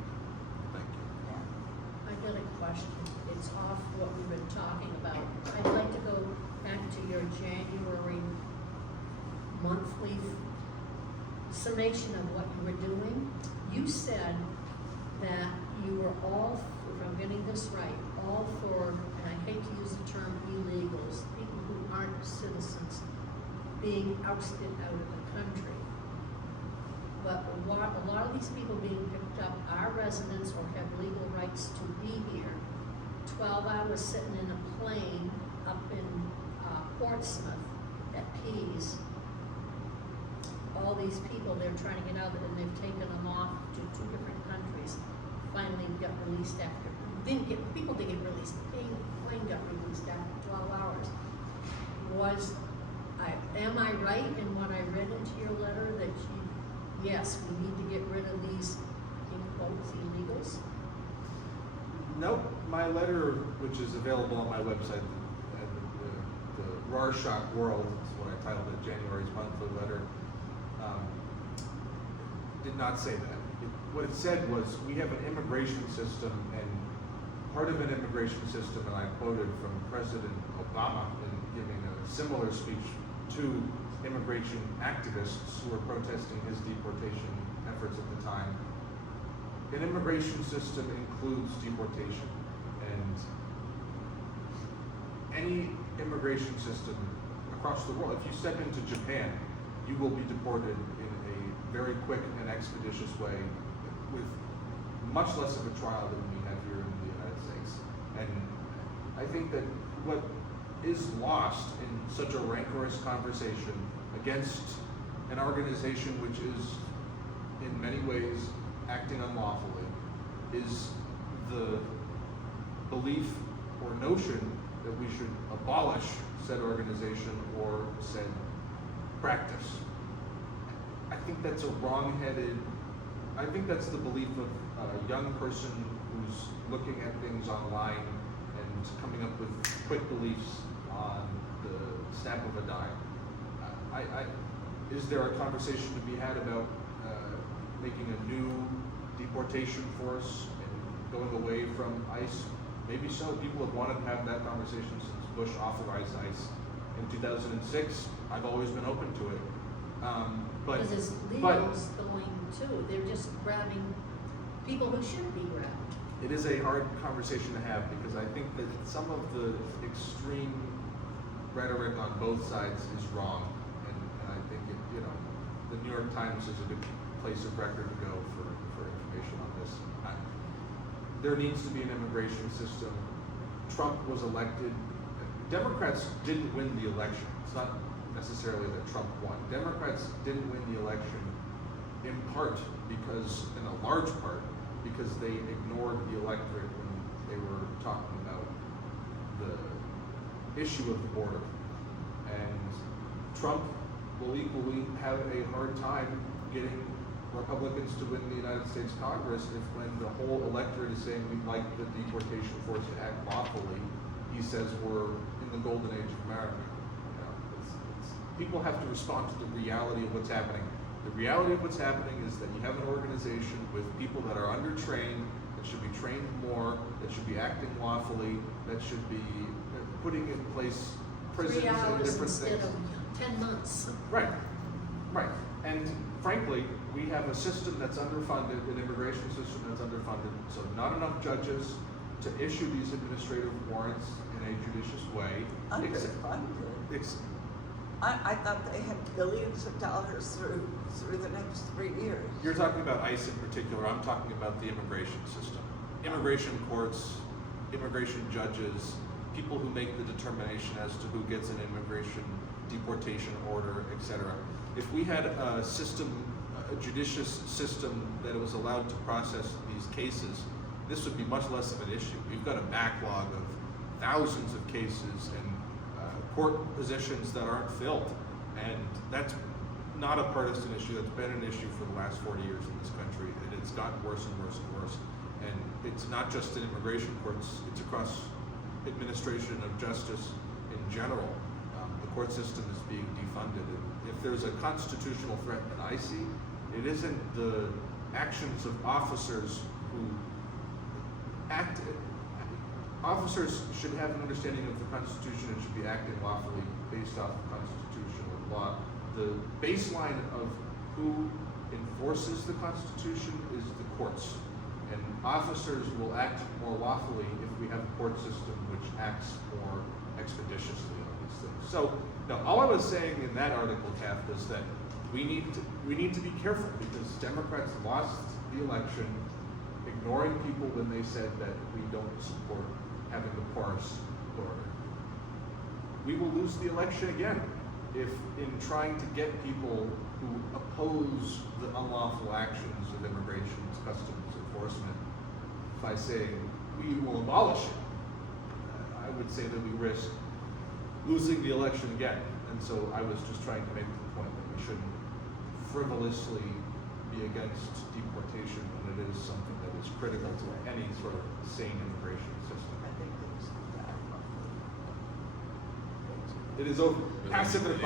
Thank you. Yeah. I got a question. It's off what we've been talking about. I'd like to go back to your January monthly summation of what you were doing. You said that you were all, if I'm getting this right, all for, and I hate to use the term illegals, people who aren't citizens, being ousted out of the country. But a lot of these people being picked up are residents or have legal rights to be here. 12 hours sitting in a plane up in Portsmouth at Pease. All these people, they're trying to get out and they've taken them off to 2 different countries. Finally got released after, people didn't get released, the plane got released after 12 hours. Am I right in what I read into your letter that yes, we need to get rid of these, in quotes, illegals? Nope, my letter, which is available on my website, the Rorschach World, is what I titled it, January's monthly letter, did not say that. What it said was, we have an immigration system, and part of an immigration system, and I quoted from President Obama in giving a similar speech to immigration activists who were protesting his deportation efforts at the time. An immigration system includes deportation, and any immigration system across the world, if you step into Japan, you will be deported in a very quick and expeditious way with much less of a trial than we have here in the United States. And I think that what is lost in such a rancorous conversation against an organization which is in many ways acting unlawfully is the belief or notion that we should abolish said organization or said practice. I think that's a wrong-headed, I think that's the belief of a young person who's looking at things online and coming up with quick beliefs on the snap of a dime. Is there a conversation to be had about making a new deportation force and going away from ICE? Maybe so. People have wanted to have that conversation since Bush authorized ICE in 2006. I've always been open to it. Because there's legals going too. They're just grabbing people who shouldn't be grabbed. It is a hard conversation to have because I think that some of the extreme rhetoric on both sides is wrong, and I think the New York Times is a good place of record to go for information on this. There needs to be an immigration system. Trump was elected. Democrats didn't win the election. It's not necessarily that Trump won. Democrats didn't win the election in part because, in a large part, because they ignored the electorate when they were talking about the issue of the border. And Trump will equally have a hard time getting Republicans to win the United States Congress if when the whole electorate is saying we'd like the deportation force to act lawfully, he says we're in the golden age of America. You know, people have to respond to the reality of what's happening. The reality of what's happening is that you have an organization with people that are undertrained, that should be trained more, that should be acting lawfully, that should be putting in place prisons 3 and hours different instead things. of 10 months. Right, right. And frankly, we have a system that's underfunded, an immigration system that's underfunded, so not enough judges to issue these administrative warrants in a judicious way. Underfunded. I thought they had billions of dollars through the next 3 years. You're talking about ICE in particular, I'm talking about the immigration system. Immigration courts, immigration judges, people who make the determination as to who gets an immigration deportation order, etc. If we had a system, a judicious system that was allowed to process these cases, this would be much less of an issue. We've got a backlog of thousands of cases and court positions that aren't filled, and that's not a partisan issue. That's been an issue for the last 40 years in this country, and it's gotten worse and worse and worse. And it's not just in immigration courts, it's across administration of justice in general. The court system is being defunded. And if there's a constitutional threat that I see, it isn't the actions of officers who act. Officers should have an understanding of the Constitution and should be acting lawfully based off the constitutional law. The baseline of who enforces the Constitution is the courts. And officers will act more lawfully if we have a court system which acts more expeditiously on these things. So, now, all I was saying in that article, Kath, was that we need to be careful because Democrats lost the election ignoring people when they said that we don't support having the porous border. We will lose the election again if, in trying to get people who oppose the unlawful actions of immigration customs enforcement, by saying we will abolish it, I would say that we risk losing the election again. And so I was just trying to make the point that we shouldn't frivolously be against deportation when it is something that is critical to any sort of sane immigration system. I think it was that. It is over. Passive and